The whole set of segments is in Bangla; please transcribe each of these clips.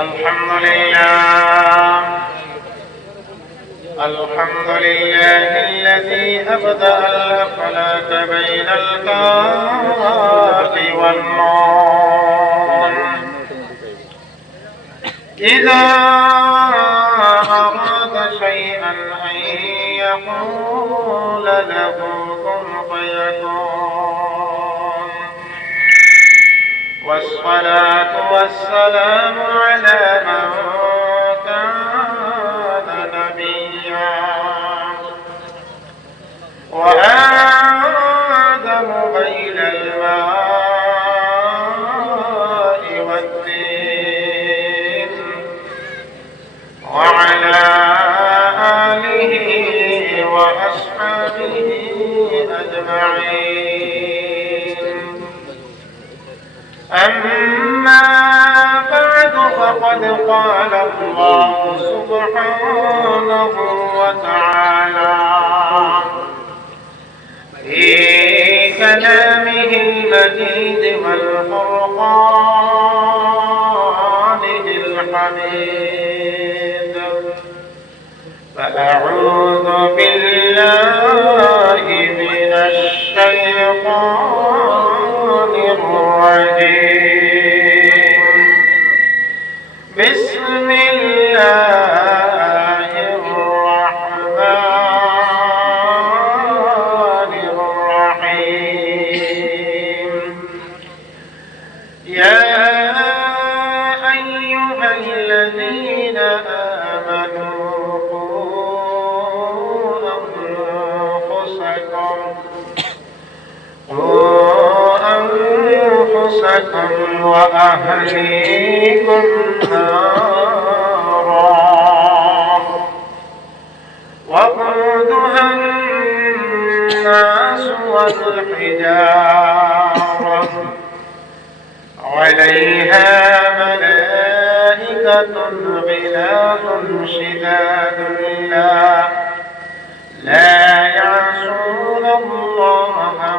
الحمد لله الذي أبدأ الأفلاك بين الكاف والنون إذا أراد شيئا أن يقول له كن فيكون والصلاة والسلام على من كان نبيا وآدم بين الماء والدين وعلى آله وأصحابه أجمعين أما بعد فقد قال الله سبحانه وتعالى في كلامه المجيد والفرقانه الحميد فأعوذ بالله من الشيطان الرجيم بسم الله الرحمن الرحيم يا أيها الذين آمنوا قوا أنفسكم وأهليكم نارا وقودها الناس والحجارة عليها ملائكة غلاظ شداد لا يعصون الله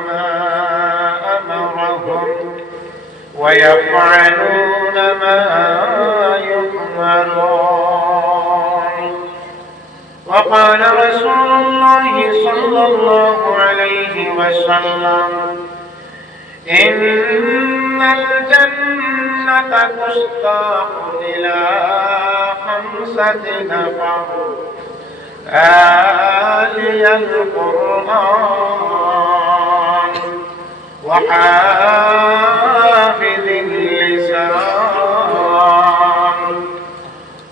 ما أمرهم ويفعلون ما يؤمرون وقال رسول الله صلى الله عليه وسلم إن الجنة تشتاق إلى 5 نفر آلي القرآن وحافظ اللسان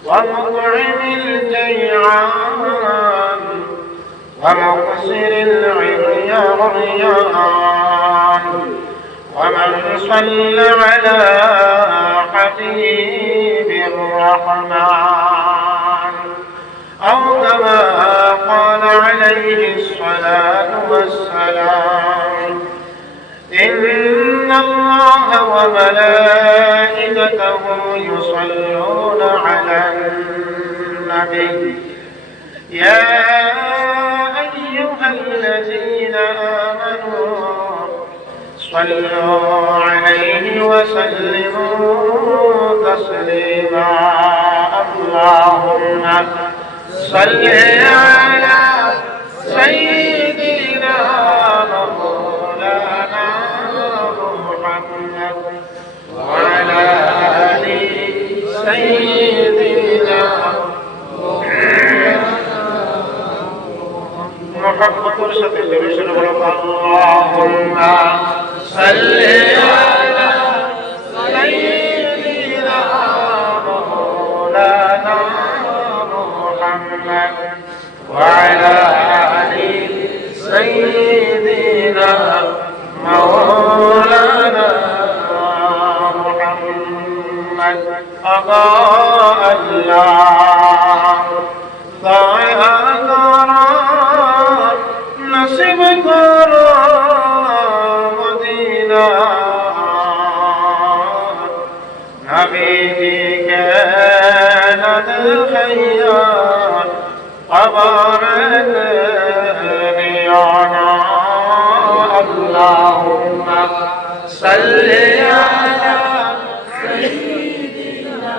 ومطعم الجيعان ومقصر العريان ومن صلى على حبيب الرحمن أو كما قال عليه الصلاة والسلام إن الله وملائكته يصلون على النبي يا أيها الذين آمنوا صلوا عليه وسلموا تسليما اللهم صل على سيدنا مولانا محمد وعلى آل سيدنا محمد رسول الله اللهم صل على سيدنا مولانا محمد وعلى آل سيدنا مولانا محمد أضاء الله ضاعت نصب مدينة نبي كانت الخيار قبرت بيانا اللهم صل على سيدنا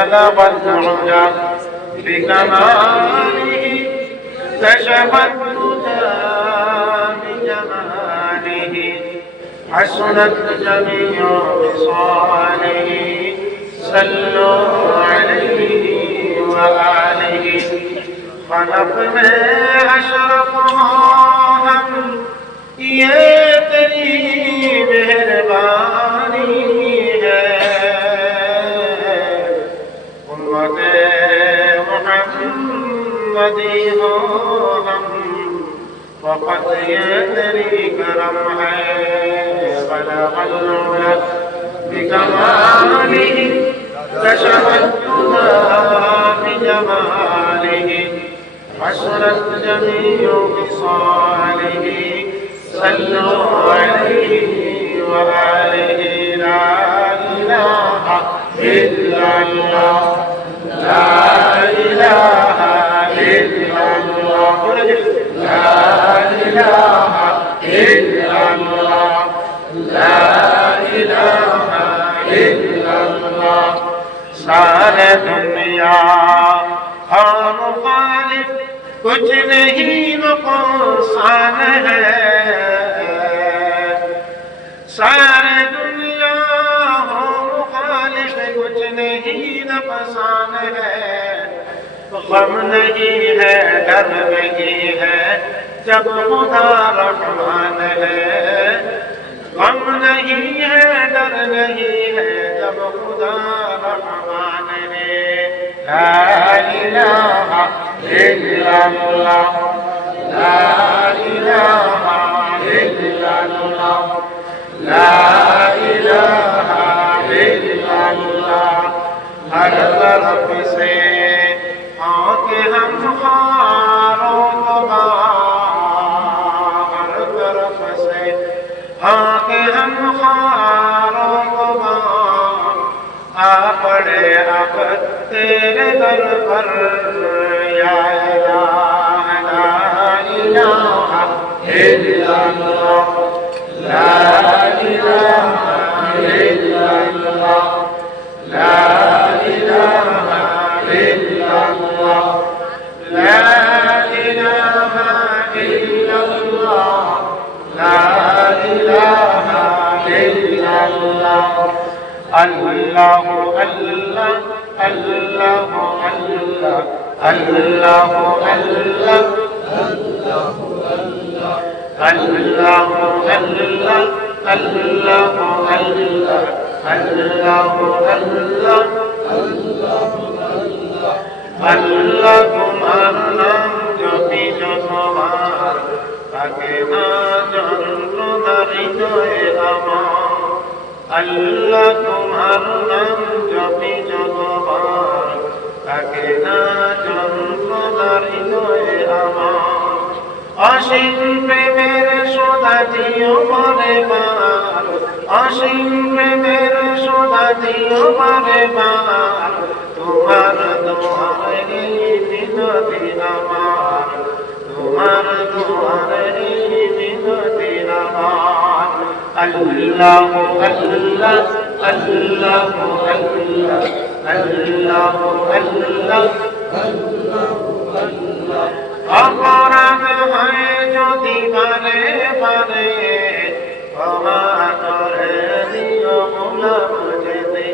بلغ العلا بكماله كشف الهدى بجماله حسنت جميع خصاله صلوا عليه وآله خلق میں اشرف ہم یہ تیری مہربانی ہے امت محمدی ہو ہم فقط یہ تیری کرم ہے بلغ العلا بکمالہ كشف الهدى بجماله حسنت جميع خصاله صلوا عليه وآله لا إله إلا الله لا إله إلا الله لا إله إلا الله لا إله إلا الله سارے دنیا اور مخالف کچھ نہیں نقصان ہے سارے دنیا ہو مخالف کچھ نہیں نقصان ہے غم نہیں ہے ڈر نہیں ہے جب خدا رحمان ہے غم نہیں ہے ڈر نہیں ہے جب خدا رحمان ہے لا الہ الا اللہ لا الہ الا اللہ لا الہ الا اللہ ہر طرف سے آنکھ ہم خاروں کو ہر طرف سے آنکھ ہم خاروں کو آ پڑے اب تیرے در پر یا الہ لا الہ الا اللہ لا الہ الا اللہ لا الہ الا اللہ لا الہ الا اللہ لا الہ الا اللہ اللہ اللہ اللہ اللہ اللہ اللہ اللہ اللہ تمہارا نام جو بھی جو تمہار তাকে না জন্ম না হৃদয়ে আমার আল্লাহ তোমার নাম জপি যতবার তাকে না জন্ম না হৃদয়ে আমার অসীম প্রেমের সোধা দিও মনে বার অসীম প্রেমের সোধা দিও মনে বার তোমার দোয়ারে মিনতি আমার তোমার দোয়ারে মিনতি আমার আল্লাহ আল্লাহ আল্লাহ আল্লাহ আল্লাহ আল্লাহ অপরাধ হয় যদি বারে বারে ক্ষমা করে দিও মোলা বুঝে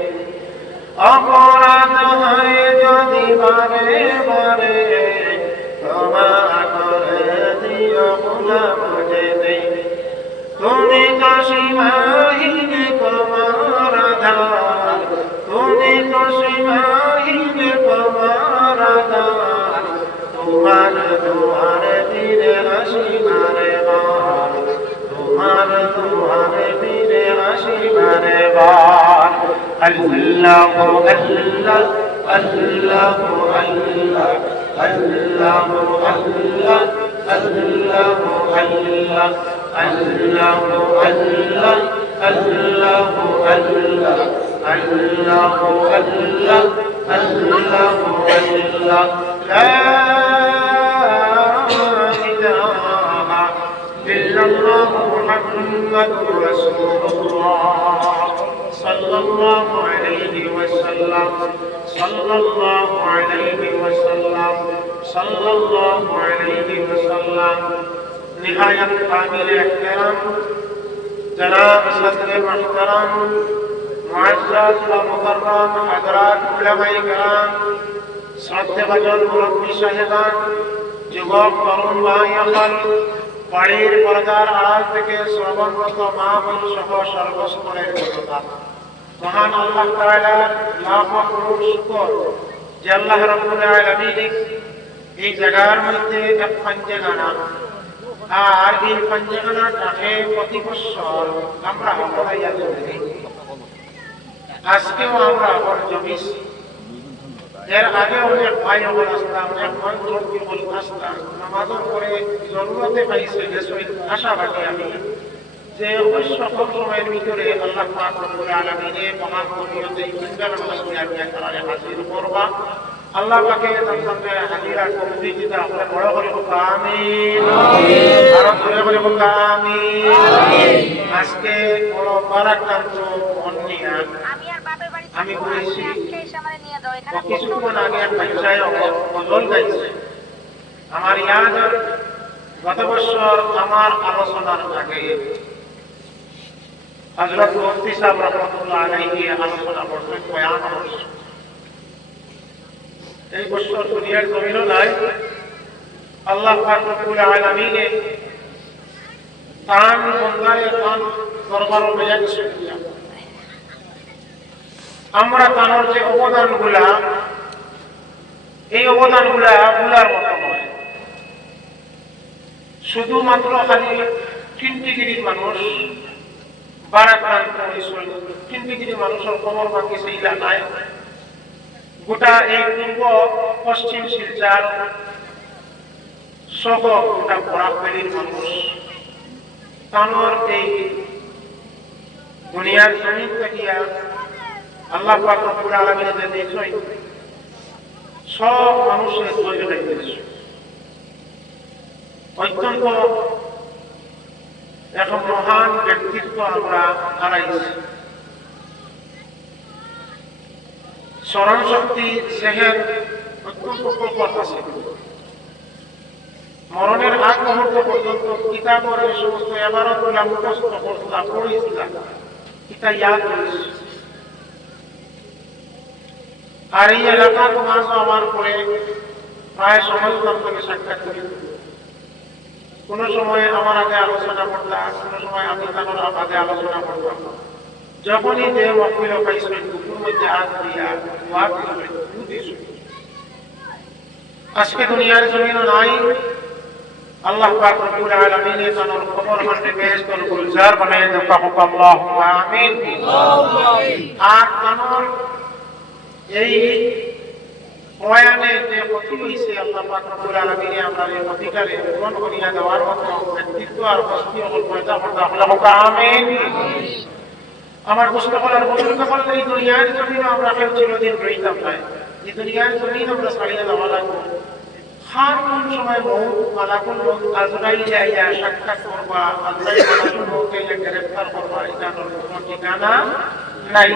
অপরাধ হয় যদি বারে বারে ক্ষমা করে দিও মোলা বুঝে তুমি তো সীমাহীন তোমার আধার তুমি তো সীমাহীন তোমার আধার তোমার দুয়ারে ফিরে আসি বারে বার তোমার দুয়ারে ফিরে আসি বারে বার আল্লাহ আল্লাহ আল্লাহ আল্লাহ আল্লাহ আল্লাহ আল্লাহ আল্লাহ Allah Allah Allah Allah Allah Allah Allah Allah La ilaha illallah Muhammadur Rasulullah sallallahu alaihi wasallam وسلم صلى الله عليه وسلم صلى الله عليه وسلم نهاية قابل احترام جناب صدر محترم معزز ومكرم حضرات علماء کرام শ্রদ্ধেভাজন মুরব্বী সাহেবান যুবক তরুণ ভাই সকল বাড়ির পর্দার আড়াল থেকে শ্রবণরত মা বোন সহ সর্বস্তরের জনতা মহান আল্লাহ তাআলার লাখ করোড় শুকর যে আল্লাহ রাব্বুল আলামিন এই জায়গার মধ্যে এক পাঞ্জাগানা আর এই পাঞ্জাগানাটাকে প্রতি বছর আমরা হলাইয়া চলি আজকেও আমরা আবার জমিস এর আগে অনেক ভাই আমার আসতাম অনেক ভাই মুরব্বী বল আসতাম নামাজও করে জরুরতে পাইছে আশাবাদী আমি যে অবশ্য কম সময়ের ভিতরে আল্লাহ পাক রব্বুল আলামিনের মহান করিয়তে ইনশাআল্লাহ আমরা তাআলা হাজির করবা আল্লাহ পাকে তার সামনে হাজিরা করতে দিতে আমরা বড় করে আমিন আমিন আর জোরে করে আমিন আমিন আজকে বড় বারাকাত অন্যিয়া আমি বলেছি কিছুক্ষণ আগে এক পঞ্চায়েত বদল গাইছে আমার ইয়াদ গত বছর আমার আলোচনার আগে হযরত মুফতি সাহেব রাহমাতুল্লাহ আলাইহি আলোচনা করতেন বয়ান করতেন এই বছর দুনিয়ার জমিন নাই আল্লাহ পাক রব্বুল আলামিন তান বন্দারে তান দরবার মেয়া গেছে আমরা তানোর যে অবদানগুলা এই অবদানগুলা ভুলার মতো নয় শুধুমাত্র খালি তিনটিগিরির মানুষ বারাক্রান্ত তিনটিগিরির মানুষের খবর বাকি সেইলা নাই গোটা এই পূর্ব পশ্চিম শিলচর সহ গোটা বরাকবেলির মানুষ তানোর এই দুনিয়ার জমিন থাকিয়া আল্লাহ পাক রব্বুল আলামিনের যে দেখছই সব মানুষের ধৈর্য রাখতেছে অত্যন্ত এক মহান ব্যক্তিত্ব আমরা হারাইছি স্মরণ শক্তি সেহের অত্যন্ত প্রকট আছে মরণের আগ মুহূর্ত পর্যন্ত কিতাবের এই সমস্ত ইবারতগুলো মুখস্থ করছিলাম পড়েছিলাম এটা ইয়াদ করেছি আর এই এলাকার মাঝ আমার পরে প্রায় সময় থেকে সাক্ষাৎ করি কোন সময় আমার আগে আলোচনা করতাম কোন সময় আমি তার আগে আলোচনা করতাম যখনই যে মহফিল পাইছেন বুকুর মধ্যে হাত দিয়া দোয়া করবেন আজকে দুনিয়ার জমিন নাই আল্লাহ পাক রব্বুল আলামিন তার খবর মানে পেশ করে গুলজার বানায় দেন আল্লাহুম্মা আমিন আল্লাহুম্মা আমিন আর তানোর এই বয়ানে যে ক্ষতি হইছে আল্লাহ পাক রব্বুল আলামিন আমরা এই ক্ষতিটারে পূরণ করিয়া দেওয়ার মতো ব্যক্তিত্ব আর বস্তি হল পয়দা করতে আল্লাহুম্মা আমিন আমার কষ্ট করার বুজুর্গ বললে এই দুনিয়ার জমিন আমরা কেউ চিরদিন রইতাম না এই দুনিয়ার জমিন আমরা ছাড়িয়ে দেওয়া লাগবে খান কোন সময় মৌত মালাকুল মৌত আজরাইল যাইয়া সাক্ষাৎ করবা আজরাইল মালাকুল মৌত এলে গ্রেফতার করবা এটা কোনো ঠিকানা নাই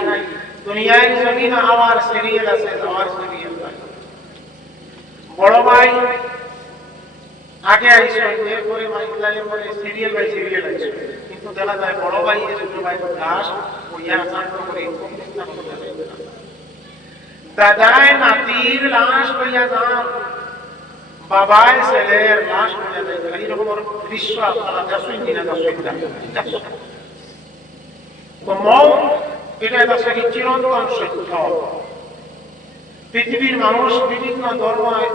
দুনিয়ার জমিন আমার সিরিয়াল আছে আমার সিরিয়াল নাই বড় ভাই আগে আইছে এরপরে মাইকলালে পরে সিরিয়াল বাই সিরিয়াল আইছে কিন্তু দেখা যায় বড় ভাই ছোট ভাই দাস ওইয়া কাণ্ড করে দাদায় নাতির লাশ হইয়া যান বাবায় ছেলের লাশ হইয়া যায় এইরকম দৃশ্য আপনারা দেখছেন কিনা দেখছেন তো মৌত এটা একটা চিরন্তন সত্য পৃথিবীর মানুষ বিভিন্ন ধর্মে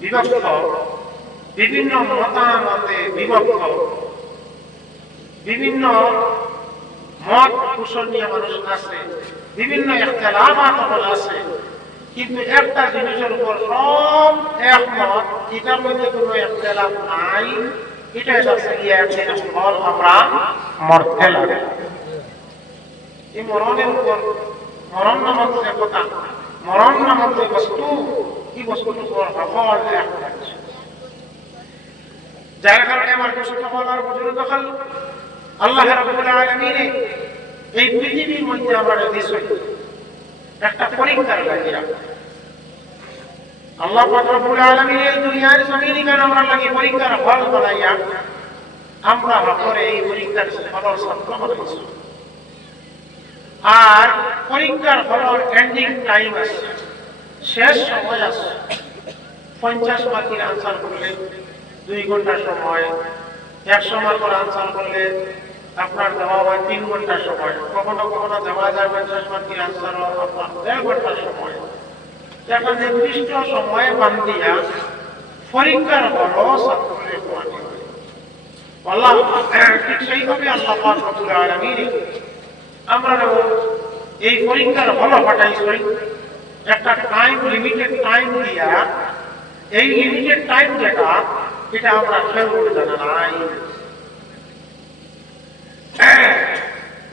বিভক্ত বিভিন্ন মতামতে বিভক্ত বিভিন্ন মত কুশল নিয়ে মানুষ আছে বিভিন্ন ইখতিলাফাত আছে কিন্তু একটা জিনিসের উপর সব একমত এটার মধ্যে কোনো ইখতিলাফ নাই এটা হচ্ছে গিয়ে একটা ফল আমরা মরতে লাগে এই মরণের উপর মরণ নামক যে কথা মরণ নামক যে বস্তু এই বস্তুর উপর ফল যার কারণে আমার কষ্ট বলার বুজুর্গ হল আল্লাহ রাব্বুল আলামিন এই পৃথিবীর মধ্যে আমরা দেশ একটা পরীক্ষার লাগিয়া আল্লাহ পাক রব্বুল আলামিন এই দুনিয়ার জমিনে কেন আমরা লাগি পরীক্ষার ফল বানাইয়া আমরা পরে এই পরীক্ষার ফল সত্য বানাইছি। আর পরীক্ষার ফলের এন্ডিং টাইম আছে, শেষ সময় আছে। 50 মার্কের আনসার করলে 2 ঘন্টা সময়, 100 মার্কের আনসার করলে আপনার দেওয়া হয় 3 ঘন্টা সময়, কখনো কখনো দেওয়া যায় 50 মার্কের আনসার আপনার 1.5 ঘন্টা সময়। একটা নির্দিষ্ট সময়ে বান্ধিয়া পরীক্ষার ফল ছাত্রদের পড়াতে হয়। আল্লাহ ঠিক সেইভাবে আল্লাহ পাক রব্বুল আলামিন আমরা এই পরীক্ষার ফল পাঠাইছি একটা টাইম, লিমিটেড টাইম দিয়া। এই লিমিটেড টাইম যেটা এটা আমরা খেয়াল করে জানা নাই,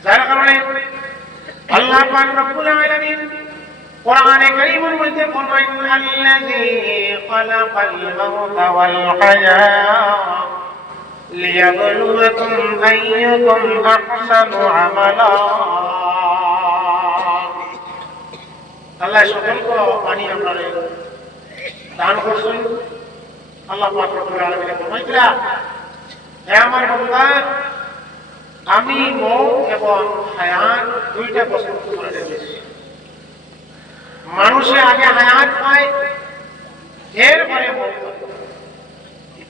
যার কারণে আল্লাহ পাক রব্বুল আলামিন কোরআনে কারীমের মধ্যে ফরমায়েন আল্লাযী খালাকাল মাউতা ওয়াল হায়াত লিয়াবলুয়াকুম আইয়ুকুম আহসানু আমালা। আল্লাহ সকলকে পানি আপনারে দান করছেন। আল্লাহ পাক রব্বুল আলামিন ফরমাইতরা, হে আমার বান্দা, আমি মওত এবং হায়াত দুইটা বস্তু করে দিয়েছি। মানুষে আগে হায়াত পায়, এরপরে মওত পায়।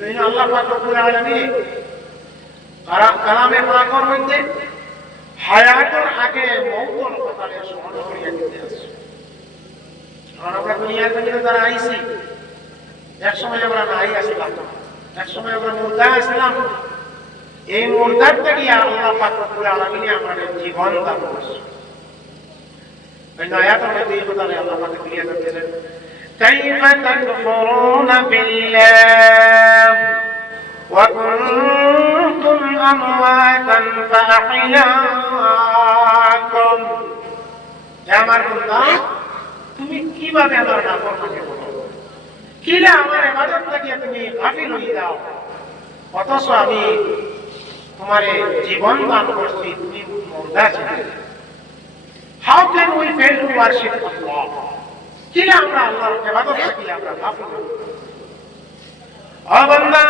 এই আল্লাহ পাক রব্বুল আলামিন কালামে পাকের মধ্যে হায়াতের আগে মওতের কথাটা স্মরণ করিয়ে দিতে আছে। আমরা দুনিয়ার জমিনে যারা আইছি, এক সময় আমরা নাই আসলাম, এক সময় আমরা মুর্দা আসলাম। এই মুর্দার থেকে আল্লাহ পাক রব্বুল আলামিন আমাদের জীবন দান করেছে। এই আয়াতের মধ্যে এই কথাটা আল্লাহ পাক ক্লিয়ার করেছেন, কাইফা তাকফুরুনা বিল্লাহ ওয়া কুনতুম আমওয়াতান ফাআহইয়াকুম। হে আমার বান্দা, তুমি কিভাবে আমার নাফরমানি করো, কিলা আমার ইবাদত থেকে তুমি গাফিল হয়ে যাও, অথচ আমি তোমার জীবন দান করছি, তুমি মুর্দা ছিলে। How can we fail to worship Allah? কিলা আমরা আল্লাহর ইবাদত থেকে আমরা গাফিল হই? ও বান্দা,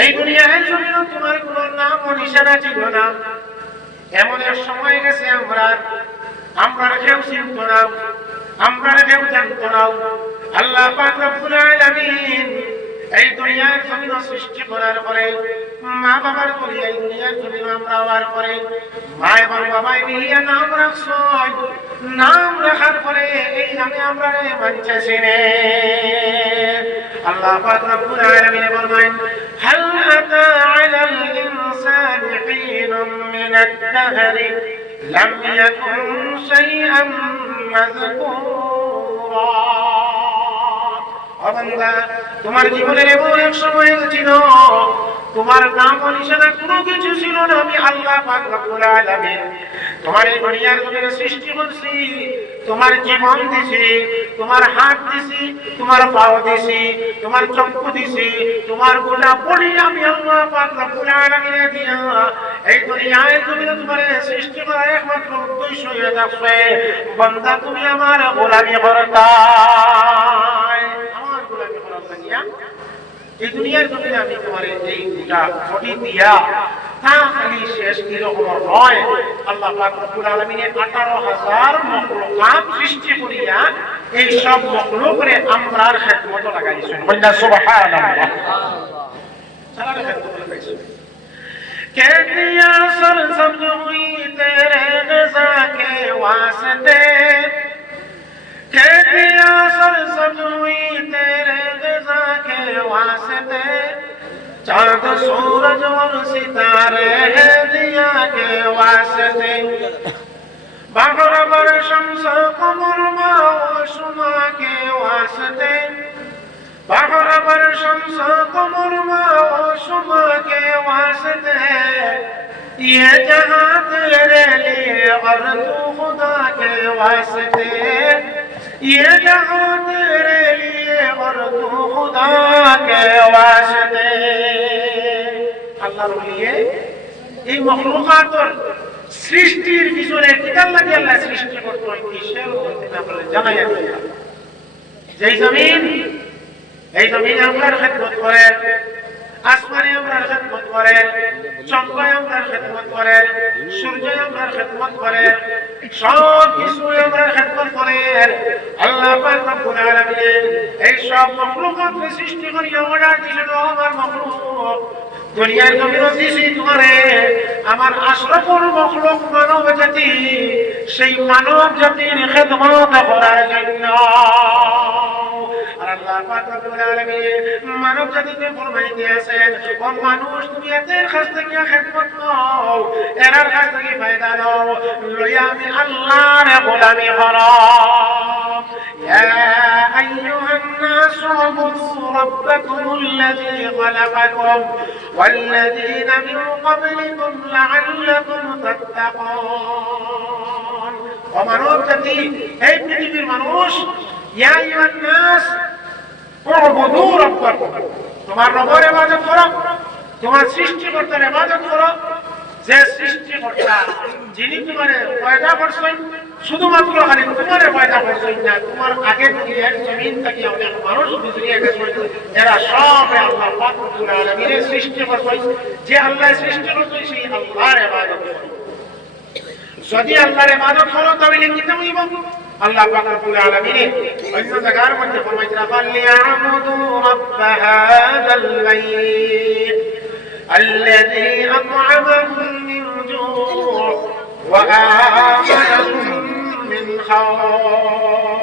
এই দুনিয়ার জমিনে তোমার কোনো নাম ও নিশানা ছিল না। এমন এক সময় গেছে আমরা কেউ চিনত না, আমরা কেউ জানত না। আল্লাহ পাক রব্বুল আলামিন এই দুনিয়ার জমিন সৃষ্টি করার পরে মা বাবার করে এই দুনিয়ার জমিন আমরা হওয়ার পরে মা এবং বাবাই মিলিয়ে নাম রাখছো। নাম রাখার পরে এই নামে আমরা মানতেছি নে। আল্লাহ পাক রব্বুল আলামিন বলেন, হাল আতা আলাল ইনসানি হিনুম মিনাদ দাহরি লাম ইয়াকুন শাইআন মাযকুরা। তোমার জীবনের এমন এক সময় ছিল তোমার নাম ও নিশানা কোনো কিছু ছিল না। আমি আল্লাহ পাক রব্বুল আলামিন তোমার এই দুনিয়ার জমিনে সৃষ্টি করছি, তোমার জীবন দিছি, তোমার হাত দিছি, তোমার পাও দিছি, তোমার চক্ষু দিছি, তোমার গোটা বডি আমি আল্লাহ পাক রব্বুল আলামিন দিয়া এই দুনিয়ার জমিনে তোমার সৃষ্টি করার একমাত্র উদ্দেশ্য হয়ে থাকবে, বান্দা তুমি আমার গোলামি করতা। এই দুনিয়ার জমিনে আমি তোমার এই গোটা বডি দিয়া তা খালি শেষ এরকম নয়, আল্লাহ পাক রব্বুল আলামিনের 18,000 মখলুকাত সৃষ্টি করিয়া এই সব মখলুকরে আমরার খেদমত লাগাইছেন। বলনা সুবহানাল্লাহ। সারা খেদমত লাগাইছেন। কে দিয়া সরসব্জ হুই তেরে রজা কে ওয়াসতে, কে দিয়া সরসব্জ হুই তেরে रज़ा के वास्ते, चाँद सूरज और सितारे हैं दिया के वास्ते, बहर बर शम्स कमर मा शुमा के वास्ते, बहर बर शम्स कमर मा शुमा के वास्ते, ये जहाँ तेरे लिए और तू खुदा के वास्ते, ये जहाँ तेरे लिए और तू खुदा के वास्ते। আল্লাহর लिए এই মখলুকাতের সৃষ্টির পিছনে কিতাল লাগে আল্লাহ সৃষ্টি করতে হয় কিসের মধ্যে না বলে জানাইয়া দিয়া যেই জমিন এই জমিনে আমরা খেদমত করে আসমানে আমরা খেদমত করে চন্দ্রে আমরা খেদমত করে সূর্যে আমরা খেদমত করে সব কিছু আমরা খেদমত করে আল্লাহ পাক রব্বুল আলামিন এই সব মাখলুকাত সৃষ্টি করিয়া অর্ডার দিলেন আমার মাখলুক দুনিয়ার জমিন দিছি তোমারে আমার আশরাফুল মাখলুক মানব জাতি সেই মানব জাতির খেদমত করার জন্য আল্লাহ পাক রব্বুল আলামিন মানব জাতিকে ফরমাই দিয়েছেন ও মানুষ তুমি এদের কাছ থেকে খেদমত নাও এরার কাছ থেকে ফায়দা নাও লইয়া আমি আল্লাহর গোলামি হারাম ইয়া আইয়ুহান নাস উবুদু রাব্বাকুম আল্লাযী খালাকাকুম ওয়াল্লাযীনা মিন ক্বাবলিকুম লাআল্লাকুম তাত্তাকুন ও মানব জাতি এই পৃথিবীর মানুষ ইয়া আইয়ুহান নাস উবুদু রাব্বাকুম তোমার রবের ইবাদত করো তোমার সৃষ্টিকর্তার ইবাদত করো যে সৃষ্টিকর্তা যিনি তোমারে পয়দা করছেন শুধুমাত্র খালি তোমারে পয়দা করছেন না তোমার আগে থেকে এক জমিন থেকে অনেক মানুষ গুজরিয়ে গেছে এরা সব আল্লাহ পাক রব্বুল আলামিনের সৃষ্টি করছেন যে আল্লাহ সৃষ্টি করছেন সেই আল্লাহর ইবাদত করো যদি আল্লাহর ইবাদত করো তাহলে কি তুমি আল্লাহ পাক রব্বুল আলামিন অন্য জায়গার মধ্যে ফরমাইছেন ফালিয়াবুদু রাব্ব হাযাল বাইত الذي أطعمهم من جوع وآمنهم من خوف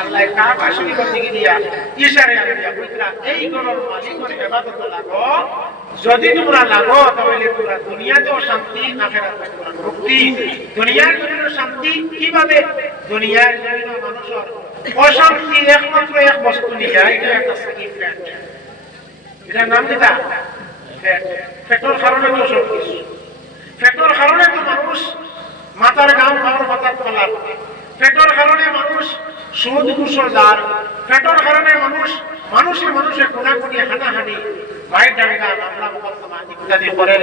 আল্লাহ কাবা শরীফের দিকে দিয়া ইশারা দিয়া কইরা এই গরর মালিকের ইবাদত লাগো যদি তোমরা লাগো তাহলে পুরো দুনিয়াতেও শান্তি আখিরাতে পুরো মুক্তি দুনিয়ার জন্য শান্তি কিভাবে দুনিয়ার জন্য মানুষের অশান্তি একমাত্র এক বস্তু নিয়ে এটা একটা সাকিফ্যাট এটার নাম যেটা ফেটর কারণে তো সব কিছু ফেটর কারণে তো মানুষ মাথার গাম খাওয়ার মাথার তলাপ ফেটর কারণে মানুষ সুদ ঘুষর দ্বার ফেটর কারণে মানুষে কোনাকুনি হানাহানি বাইর ডাঙ্গা মামলা মোকদ্দমা ইত্যাদি করে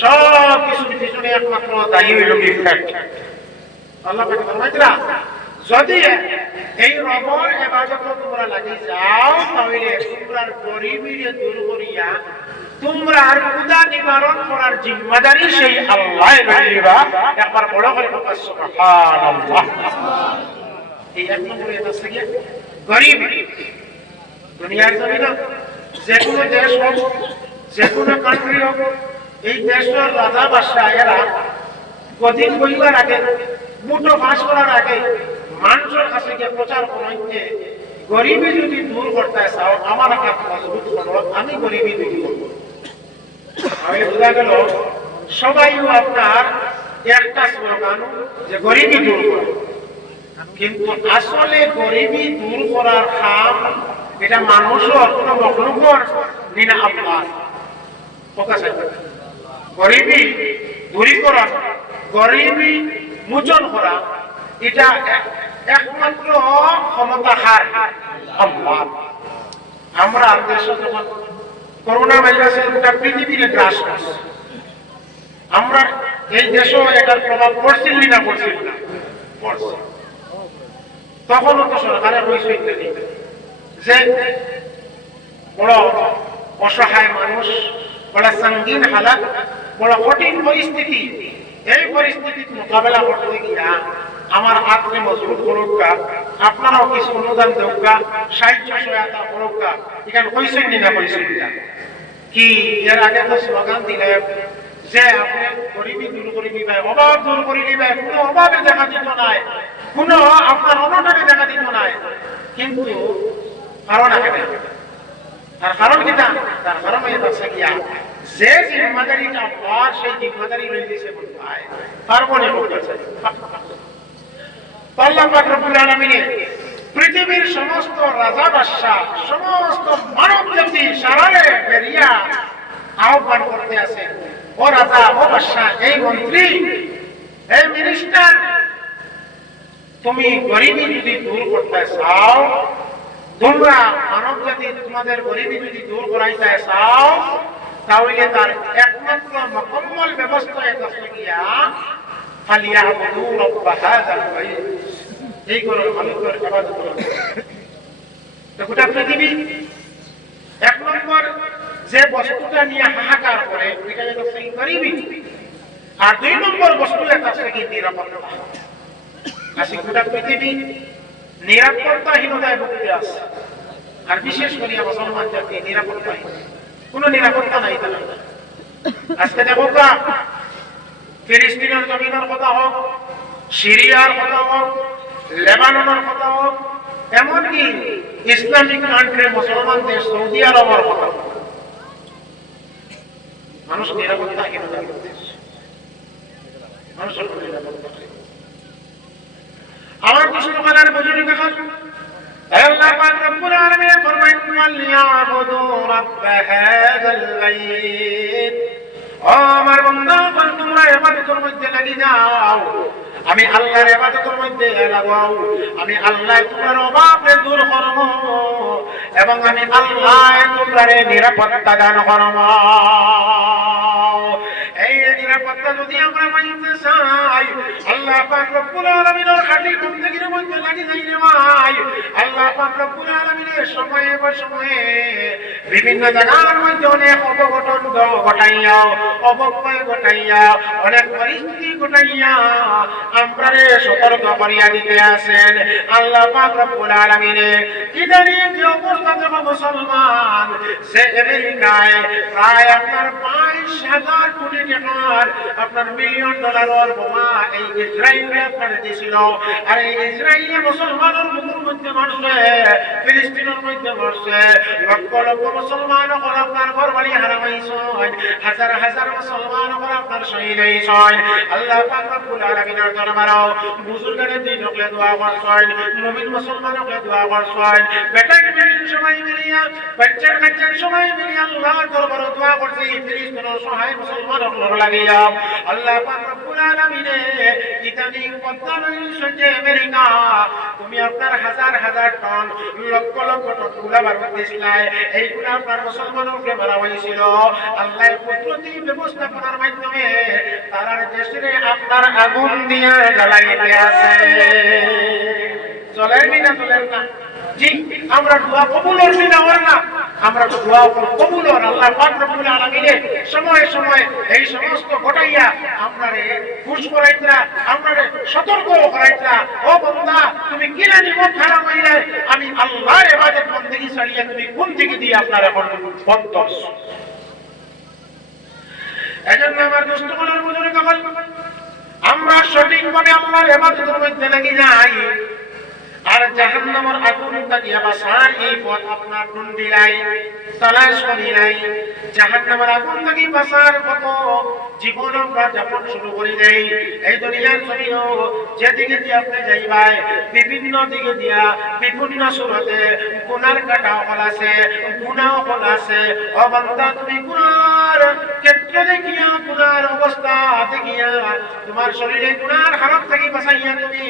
সব কিছুর পিছনে একমাত্র দায়ী হইল কি ফ্যাট আল্লাহ পাক ফরমাইছেন যদি এই রবের ইবাদত তোমরা লাগি যাও তাহলে তোমরার গরিবীরে দূর করিয়া তোমরা আর ক্ষুধা নিবারণ করার জিম্মাদারি সেই আল্লাহ লইবা একবার বড় করে বলো সুবহানাল্লাহ এই এক নম্বরে এটা আছে গরিব দুনিয়ার জমিনে যে কোনো দেশ হোক যে কোনো কান্ট্রি হোক এই দেশের রাজা বাদশা এরা গদিন বইবার আগে মুঠো ফাঁস করার আগে মানুষের কাছে গিয়ে প্রচার করাইতে গরিবী যদি দূর করতে চাও আমার হাত মজবুত করো আমি গরিবী দূর করবো আমি বোঝা গেল সবাই আপনার একটা স্লোগান যে গরিবী দূর করো কিন্তু আসলে গরিবী দূর করার কাম এটা মানুষের কোনো মখলুকের নিনা আপনার গরিবী দূরীকরণ গরিবী মোচন করা এটা একমাত্র ক্ষমতাহার আল্লাহ আমরা দেশে যখন করোনা ভাইরাসের গোটা পৃথিবীর গ্রাস করছে আমরা এই দেশেও এটার প্রভাব পড়ছিল না পড়ছে তখনও তো সরকারের হয়েছে যে বড় অসহায় মানুষ বড় সঙ্গীন হালাত বড় কঠিন পরিস্থিতি এই পরিস্থিতির মোকাবেলা করতে গিয়া আমার হাতকে মজবুত করুক আপনারাও কিছু অনুদান দেউক সাহায্য সহায়তা করুক এখানে কইছেন না কইছেন কি এর আগে তো স্লোগান দিলেন যে আপনি গরিবী দূর করে দিবেন অভাব দূর করে দিবেন কোনো অভাবে দেখা দিত নাই কোনো আপনার অনটনে দেখা দিত নাই কিন্তু কারণ আগে তার কারণ কি তার কারণ এটা গিয়া যে জিম্মাদারিটা পাওয়ার সেই জিম্মাদারি লয়ে দিয়েছে কোথায় তার মনে করতেছে আল্লাহ পাক রব্বুল আলামিন পৃথিবীর সমস্ত রাজা বাদশা সমস্ত মানব জাতি সারারে বেরিয়া আহ্বান করতে আছে ও রাজা ও বাদশা এই মন্ত্রী এই মিনিস্টার তুমি গরিবী যদি দূর করতে চাও তোমরা মানব জাতি তোমাদের গরিবী যদি দূর করাইতে চাও তাহলে তার একমাত্র মুকম্মল ব্যবস্থা আছে গিয়া ফালিয়াবুদু রাব্ব হাযাল বাইত, এই ঘরের মালিকের ইবাদত করবে। তো গোটা পৃথিবী এক নম্বর যে বস্তুটা নিয়ে হাহাকার করে এটা হলো সেই গরিবী, আর দুই নম্বর বস্তু একটা আছে কি নিরাপত্তা। আসি গোটা পৃথিবী নিরাপত্তাহীনতায় ভুগতে আছে, আর বিশেষ করে মুসলমান জাতি নিরাপত্তাহীন, কোনো নিরাপত্তা নাই তারা। আজকে দেখো ফিলিস্তিনের জমিনের কথা হোক, সিরিয়ার কথা হোক, লেবাননের কথা হোক, এমনকি ইসলামিক কান্ট্রি মুসলমান দেশ সৌদি আরবের কথা হোক, মানুষ নিরাপত্তাহীনতায় ভুগতেছে। মানুষের নিরাপত্তা আমার মুসলমানের বুঝুন দেখুন, আল্লাহ পাক রব্বুল আলামিন ফরমায়েন ওয়ালিয়াবুদু রাব্ব হাযাল বাইত, ও আমার বান্দা তোমরা ইবাদতের মধ্যে লাগি যাও, আমি আল্লাহর ইবাদতের মধ্যে লাগাও, আমি আল্লাহ তোমার অভাবে দূর করব এবং আমি আল্লাহ তোমারে নিরাপত্তা দান করব। এই নিরাপত্তা যদি আমরা পাইতে চাই, আল্লাহ পাক রব্বুল আলামিনের খাঁটি বন্দেগীর মধ্যে লাগি যাই রে ভাই। আল্লাহ পাক রব্বুল আলামিনের সময়ে সময়ে বিভিন্ন জায়গার মধ্যে অনেক অবঘটন ঘটাইয়া, অবক্ষয় ঘটাইয়া, অনেক পরিস্থিতি ঘটাইয়া আমরারে সতর্ক করিয়া দিতে আছেন। আল্লাহ পাক রব্বুল আলামিনে ইদানিং যে অবস্থা দেখো মুসলমান, সে আমেরিকায় প্রায় আপনার ২২,০০০ কোটি টাকার আপনার $1,০০,০০০ বোমা এই ইসরায়েলে আপনার দিয়েছিল। আর এই ইসরায়েলে মুসলমানের মুখের মধ্যে মারছে, ফিলিস্তিনের মধ্যে মারছে, লক্ষ লক্ষ মুসলমান আপনার ঘর বাড়ি হারামাইছেন, হাজার হাজার মুসলমান আপনার শহীদ হয়েছেন। আল্লাহ পাক রব্বুল আলামিনের দরবারে বুজুর্গদের দিন হলে দোয়া করছেন, মুমিন মুসলমানকে দোয়া করছেন, বেটার বেটির সবাই মিলিয়া, বাচ্চার কাচ্চার সবাই মিলিয়া আল্লাহর দরবারে দোয়া করছি ফিলিস্তিনের সহায় মুসলমানদের লাগিয়া। আল্লাহ পাক রব্বুল আলামিনে ইদানিং বদলাইছে যে আমেরিকা, তুমি আপনার হাজার হাজার টন, লক্ষ লক্ষ টন গোলা বারুদ দিছিলাই, এইগুলা আপনার মুসলমানকে মারা হয়েছিল। আল্লাহর কুদরতি ব্যবস্থাপনার মাধ্যমে তারার দেশে আপনার আগুন দিয়ে জ্বালাইতে আছে। চলেননি না চলেন না? জি, আমরা দোয়া কবুল হচ্ছে না হয় না, আমরা তো দোয়া কবুল হন। আল্লাহ পাক রব্বুল আলামিনে সময়ে সময়ে এই সমস্ত ঘটাইয়া আমরারে খুশ করাইতরা, আমরারে সতর্ক করাইতরা, ও বান্দা তুমি কিনা নিমক হারাম হইলে আমি আল্লাহর ইবাদত বন্দেগী ছাড়িয়া তুমি কোন দিকে দিয়ে আপনার এখন বন্ধ। এজন্য আমার দোস্তগণের বুঝুন কখন আমরা সঠিকভাবে আল্লাহর ইবাদতের মধ্যে লাগি যাই, আর জাহান্নামের আগুন থেকে বাঁচার এই পথ আপনার ঢুন্ডিলাই, তালাশ করিলাই। জাহান্নামের আগুন থেকে বাঁচার পথ জীবন আমরা যাপন শুরু করে দেই। এই দুনিয়ার জমিনও যেদিকে দিয়ে আপনি যাইবাই, বিভিন্ন দিকে দিয়া বিভিন্ন সুরতে গুনার কাটা ফল আছে, গুনাহ ফল আছে। ও বান্দা তুমি গুনার ক্ষেত্র দেখিয়া, গুনার অবস্থা দেখিয়া, তোমার শরীরে গুনার হারাম থেকে বাঁচাইয়া তুমি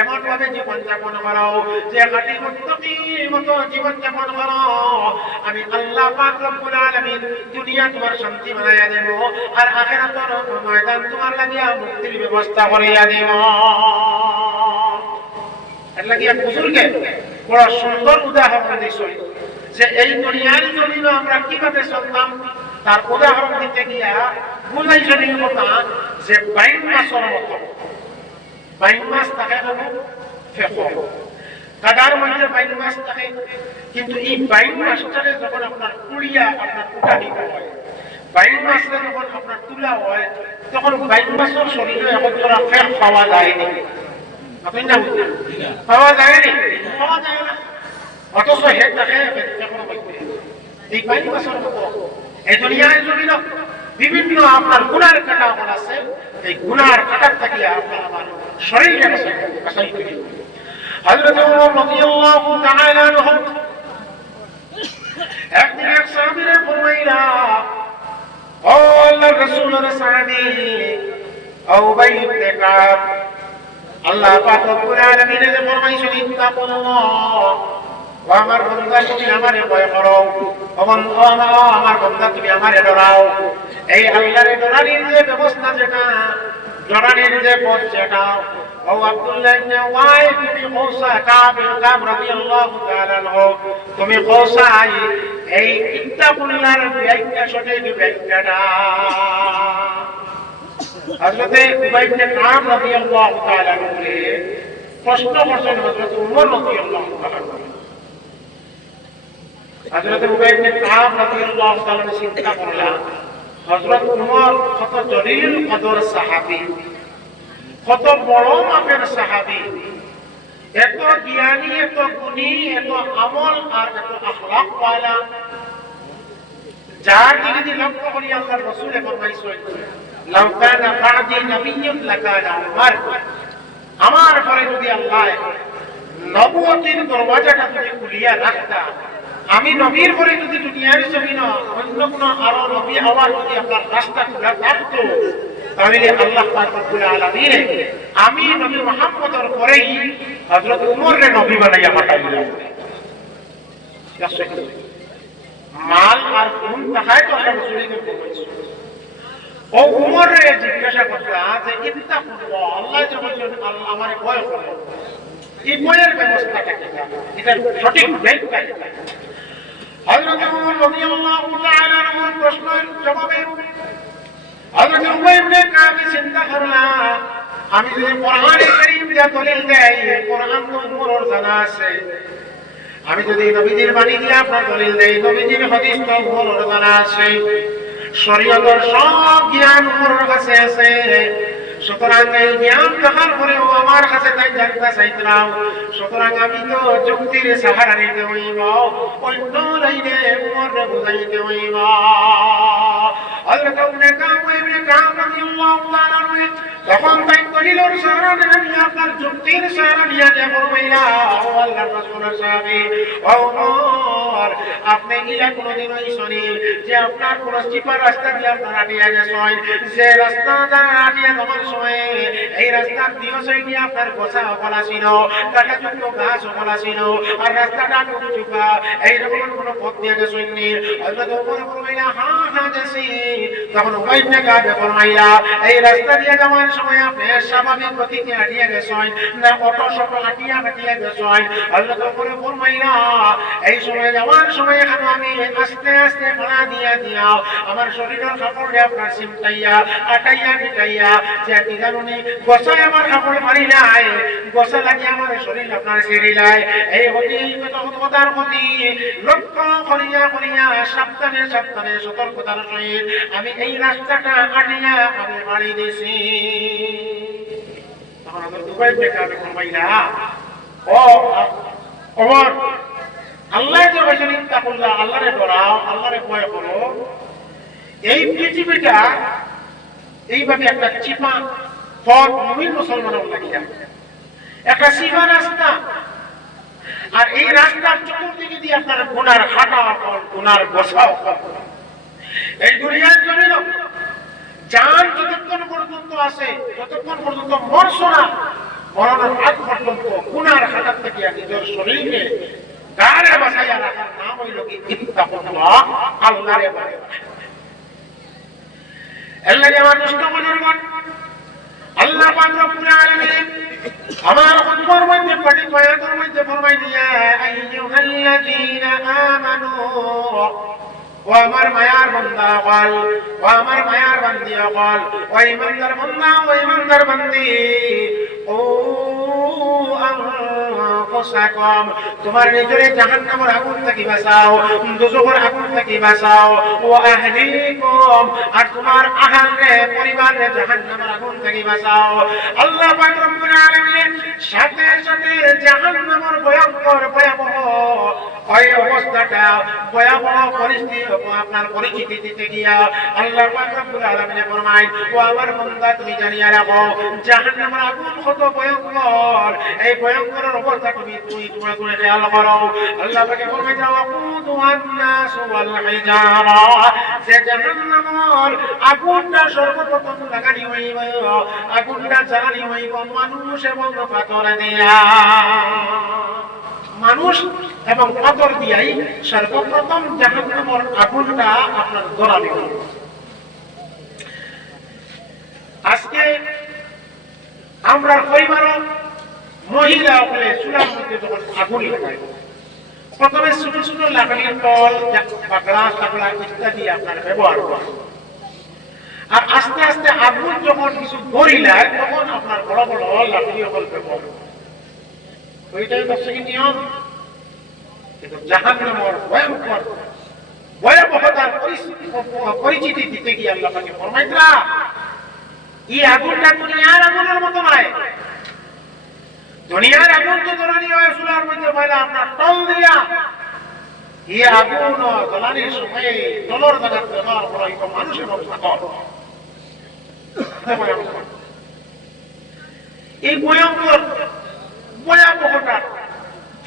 এমন ভাবে জীবন যাপন করো যে খাঁটি মুত্তাকির মতো জীবন যাপন করো, আমি আল্লাহ পাক রব্বুল আলামিন দুনিয়া তোমার শান্তি বানাইয়া দেব, আর আখিরাতের ময়দান তোমার লাগিয়া মুক্তির ব্যবস্থা করিয়া দেব। এর লাগিয়া বুজুর্গে বড় সুন্দর উদাহরণ দিয়েছে যে এই দুনিয়ার জমিন আমরা কিভাবে চলতাম, তার উদাহরণ দিতে গিয়া বুঝাই জমিন কথা যে বাইন মাছের মতো, বাইন মাছ থাকে ফেঁকো, কাদার মধ্যে বাইন মাছ থাকে, কিন্তু এই বাইন মাছটারে যখন আপনার কুড়িয়া আপনার কুটা দিতে হয়, বাইন মাছটা যখন আপনার তুলা হয়, তখন বাইন মাছের শরীরে এখন তোরা ফেঁক পাওয়া যায়নি, আপনি না বুঝলেন? পাওয়া যায়নি, পাওয়া যায় না, অথচ হেড থাকে এই বাইন মাছের মতো এই দুনিয়ায় জমিন বিভিন্ন আপনার গুনার কাটা আছে, এই গুনার কাটার থেকে আপনার আমার শরীরে বাঁচাই তৈরি। হযরত ওমর রাদিয়াল্লাহু তাআলা আনহু একদিন এক সাহাবীরে ফরমাইলা, ও আল্লাহর রাসূলের সাহাবী উবাই ইবনে কাব, আল্লাহ পাক রব্বুল আলামিন যে ফরমাইছেন ইত্তাকুল্লাহ ও আমার বান্দা তুমি আমারে ভয় করো, ও আমার বান্দা তুমি আমারে ডরাও। এই আল্লাহর ডরানির যে ব্যবস্থা, যেটা ডরানির যে পথ, সেটা ও আব্দুল্লাহ ইবনে ওয়াই তুমি কওসা কাব রাদিয়াল্লাহু তাআলা আনহু, তুমি কওসাই এই ইত্তাকুল্লাহর ব্যাখ্যা সঠিক ব্যাখ্যাটা হযরত উবাই ইবনে কাব রাদিয়াল্লাহু তাআলা আনহু প্রশ্ন করছেন হযরত উমর রাদিয়াল্লাহু তাআলা আনহু। হযরত উবাই ইবনে কাব রাদিয়াল্লাহু তাআলা চিন্তা করলেন, হযরত উমর কত জলিল কদর সাহাবী, কত বড় মাপের সাহাবী, এত জ্ঞানী, এত গুণী, এত আমল আর এত আখলাক ওয়ালা, যার দিকে লক্ষ্য করি আল্লাহর রাসূল ফরমাইছেন, লাউ কানা বা'দি নাবিয়্যুন লাকানা উমর, আমার পরে যদি আল্লাহ নবুয়তের দরওয়াজাটা যদি খুলিয়া রাখতা, আমি নবীর পরে যদি দুনিয়ার জমিনে অন্য কোন আরো নবী হওয়ার যদি আপনার রাস্তা খোলা থাকতো, তাহলে আল্লাহ পাক রব্বুল আলামিন আমি নবী মুহাম্মদের পরেই হযরত উমরকে নবী বানাইয়া পাঠাইলেন। মাল আর গুণ তাহাই তো আল্লাহ রাসূলকে বলেছে। ও উমরে জিজ্ঞাসা করলা যে ইত্তাকুল্লাহ, আল্লাহ যে বলেন আল্লাহ আমারে ভয় করো, এই ভয়ের ব্যবস্থাটা কি? এটা সঠিক ব্যাখ্যা। হযরত উমর রাদিয়াল্লাহু তাআলা আনহুর প্রশ্নের জবাবে হযরত উবাই ইবনে কাব চিন্তা করলা, আমি যদি কোরআনে কারীম দিয়া দলিল দেই, কোরআন তো উমরের জানা আছে, আমি যদি নবীজির বাণী দিয়া আপনার দলিল দেই, নবীজির হাদিস তো উমরের জানা আছে, শরীয়তের সব জ্ঞান উমরের কাছে আছে, সুতরাং এই জ্ঞান থাকার পরেও আমার কাছে তাই জানতে চাইতাম, সুতরাং আমি তো যুক্তির সাহারা নিতে হইব, অন্য লাইনে উমরকে বুঝাইতে হইব। হযরত ইবনে কাব রাদিয়াল্লাহু তাআলা আনহু তখন তাই দলিলের সাহারা নিয়ে আপনার যুক্তির সাহারা নিয়ে বলবেনা, ও আল্লাহর রাসূলের সাহাবী ও উমর, আপনি ইলা কোনদিন শুনি যে আপনার কোন চিপা রাস্তা দিয়ে আপনার হাঁটিয়া গেছেন, যে রাস্তা হাঁটিয়া যাওয়ার সময় এই রাস্তার দুই সাইডে আপনার গোছা ফলা ছিল, কাঁটাযুক্ত গাছ ফলা ছিল, আর রাস্তাটা খুব চুকা, এইরকম কোন পথ দিয়ে গেছেন নি? হযরত ওমর বললেন, হ্যাঁ হ্যাঁ গেছি। তখন উবাই ইবনে কাব ফরমাইলা, এই রাস্তা দিয়ে যাওয়ার সময় আপনি স্বাভাবিক গতিতে হাঁটিয়া গেছেন না অটো শটো হাঁটিয়া গেছেন? হযরত ওমর ফরমাইলা, এই সময় যাওয়ার সময় এখন আমি আস্তে আস্তে ভাড়া দিয়া আমার শরীরের কাপড়ে আপনার সিমটাইয়া আটাইয়া মিটাইয়া যে কি জানুনি গোসায় আমার কাপড় মারি নাই, গোসা লাগিয়ে আমার শরীর আপনার ছেড়িলাই, এই হতে কথার প্রতি লক্ষ্য করিয়া সাবধানে সাবধানে সতর্কতার সহিত আমি এই রাস্তাটা আটিয়া আমি বাড়ি দিছি। তখন আমার দুবাই দেখা ফরমাইলা, ও ওমর, আল্লাহ যে বলেছেন ইত্তাকুল্লাহ, আল্লাহরে ডরাও, আল্লাহরে ভয় করো, এই পৃথিবীটা এইভাবে একটা চিপা পথ মুমিন মুসলমানের লাগিয়া একটা চিপা রাস্তা, আর এই রাস্তার চতুর্দিকে দিয়ে আপনার গুনার হাঁটা ফল, গুনার বসাও ফল। এই দুনিয়ার জমিন জান যতক্ষণ পর্যন্ত আছে ততক্ষণ পর্যন্ত মরছ না, মরণের আগ পর্যন্ত গুনার হাঁটার থেকে নিজের শরীরকে গারে বাসাইয়া রাখার নাম হইল কি ইত্তাকুল্লাহ, আল্লাহরে ভয় করা। আল্লাহ আমার দুষ্ট বুজুর্গণ, আল্লাহ পাক রব্বুল আলামিন আমার হুকুমের মধ্যে পঠিত আয়াতের মধ্যে ফরমাই দিয়া, আইয়ুহাল্লাযীনা আমানু, ও আমার মায়ার বান্দা বল, ও আমার মায়ার বান্দি বল, ও ইমানদার বান্দা, ও ইমানদার বান্দি, ও আনফুসাকুম, তোমার নিজের জাহান্নামের আগুন থেকে বাঁচাও, দোজখের আগুন থেকে বাঁচাও, ও আহলিকুম, আর তোমার আহলে পরিবারকে জাহান্নামের আগুন থেকে বাঁচাও। আল্লাহ পাক রব্বুল আলামিন সাথে সাথে জাহান্নামের ভয়ঙ্কর ভয়াবহ ওই অবস্থাটা, ভয়াবহ পরিস্থিতি আপনার পরিচিতি দিতে গিয়া আল্লাহ পাক রব্বুল আলামিন ফরমায়, ও আমার বান্দা তুমি জানিয়া রাখো জাহান্নামের আগুন কত ভয়ঙ্কর, এই ভয়ঙ্কর অবস্থা তুমি তোমরা খেয়াল করো। আল্লাহ পাক ফরমায়, ওয়াকুদুহান নাস ওয়াল হিজারা, যে জাহান্নামের আগুনটা সর্বপ্রথম লাগানি হইব, আগুনটা জ্বালানি হইব মানুষ এবং পাথর দিয়া। মানুষ এবং পাথর দিয়াই সর্বপ্রথম জাহান্নামের আগুনটা আপনার জ্বলাবে। আজকে আমরা পরিবার মহিলা হলে চুলার মধ্যে যখন আগুন লাগাই, প্রথমে ছোট ছোট লাকড়ির তল পাকড়া টাকড়া ইত্যাদি আপনার ব্যবহার করা, আর আস্তে আস্তে আগুন যখন কিছু গড়িলায় তখন আপনার বড় বড় লাকড়ি হল ব্যবহার। ওইটাই হচ্ছে কি নিয়ম। কিন্তু জাহান্নামের ভয়ঙ্কর ভয়াবহতার পরিচিতি দিতে গিয়ে আল্লাহ পাকে ফরমাইতরা এই আগুনটা দুনিয়ার আগুনের মতো নয়। দুনিয়ার আগুন তো জ্বালানি হয় চুলার মধ্যে পয়লা আপনার টল দিয়া, এই আগুন জ্বালানির সময় টলর জায়গা ব্যবহার করা হইত মানুষের পাথর। এই ভয়ঙ্কর ভয়াবহতার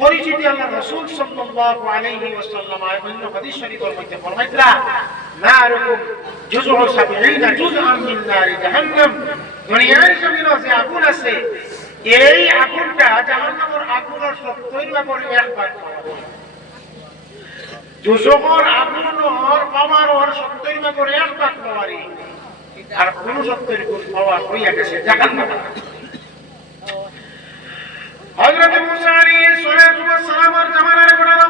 পরিচিতি আল্লাহ রাসূল সাল্লাল্লাহু আলাইহি ওয়াসাল্লাম অন্য হাদিস শরীফের মধ্যে ফরমাইতরা নারুকুম জুযউ 70 জুযআন মিন নারি জাহান্নাম। দুনিয়ার জমিনে যে আগুন আছে এই আগুনটা জাহান্নামের আগুনের 70 ভাগের 1 ভাগ পাওয়া যায়। জুযউর আগুনের পাওয়ার 70 ভাগের 1 ভাগ পাওয়ারই আর 69 গুণ পাওয়া হইয়া গেছে জাহান্নামে। হযরত মুসা আলাইহিস সালাতু ওয়াস সালামের জামানার ঘটনা।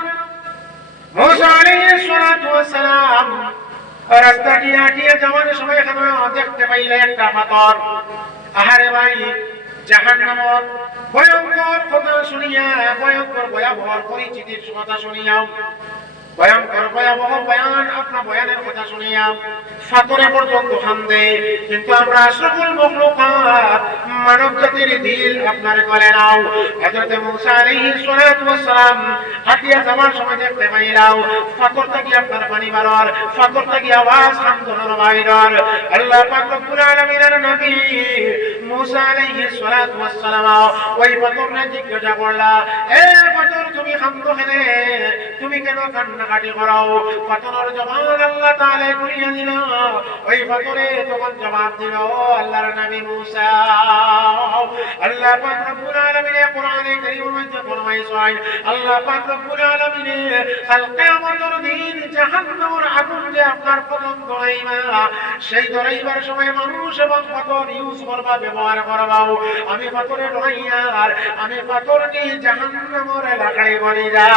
মুসা আলাইহিস সালাতু ওয়াস সালাম রাস্তা দিয়ে যাওয়ার সময় এখানে দেখতে পাইলে একটা পাথর। আহারে ভাই, জাহান্নামের ভয়ঙ্কর কথা শুনিয়া, ভয়ঙ্কর ভয়াবহ পরিচিতির কথা শুনিয়াও, ভয়ঙ্কর ভয়াবহ বয়ান আপনার বয়ানের কথা শুনিয়া ফাতরে পর্যন্ত খান্দে, কিন্তু আমরা সকল মখলুকাত মানব জাতির দিল আপনার করে নাও। হযরত মুসা আলাইহিস সালাতু ওয়াস সালাম হাতিয়া যাওয়ার সময় দেখতে পাইলাও ফাতর থেকে আপনার পানি বারর, ফাতর থেকে আওয়াজ হামদুর বাইরর। আল্লাহ পাক রব্বুল আলামিনের নবী মুসা আলাইহিস সালাতু ওয়াস সালাম ওই ফাতরে জিজ্ঞাসা করলা, এ ফাতর তুমি খামদো কেনে, তুমি কেন কান্নাকাটি করাও? ফাতরের জবাব আল্লাহ তাআলা করিয়া দিল। ওই ফাতরে তখন জবাব দিল, আল্লাহর নবী মুসা, আল্লাহ পাক রব্বুল আলামিন কোরআনে কারীমের মধ্যে ফরমাইছেন, আল্লাহ পাক রব্বুল আলামিন কাল কিয়ামতের দিন জাহান্নামের আগুন যে আপনার প্রথম ধরাইবা, সেই ধরাইবার সময় মানুষ এবং ফাতর ইউজ করবা, ব্যবহার করবা। আমি ফাতরে ধরাইয়া আর আমি ফাতর নিয়ে জাহান্নামের এলাকায় বলি যা।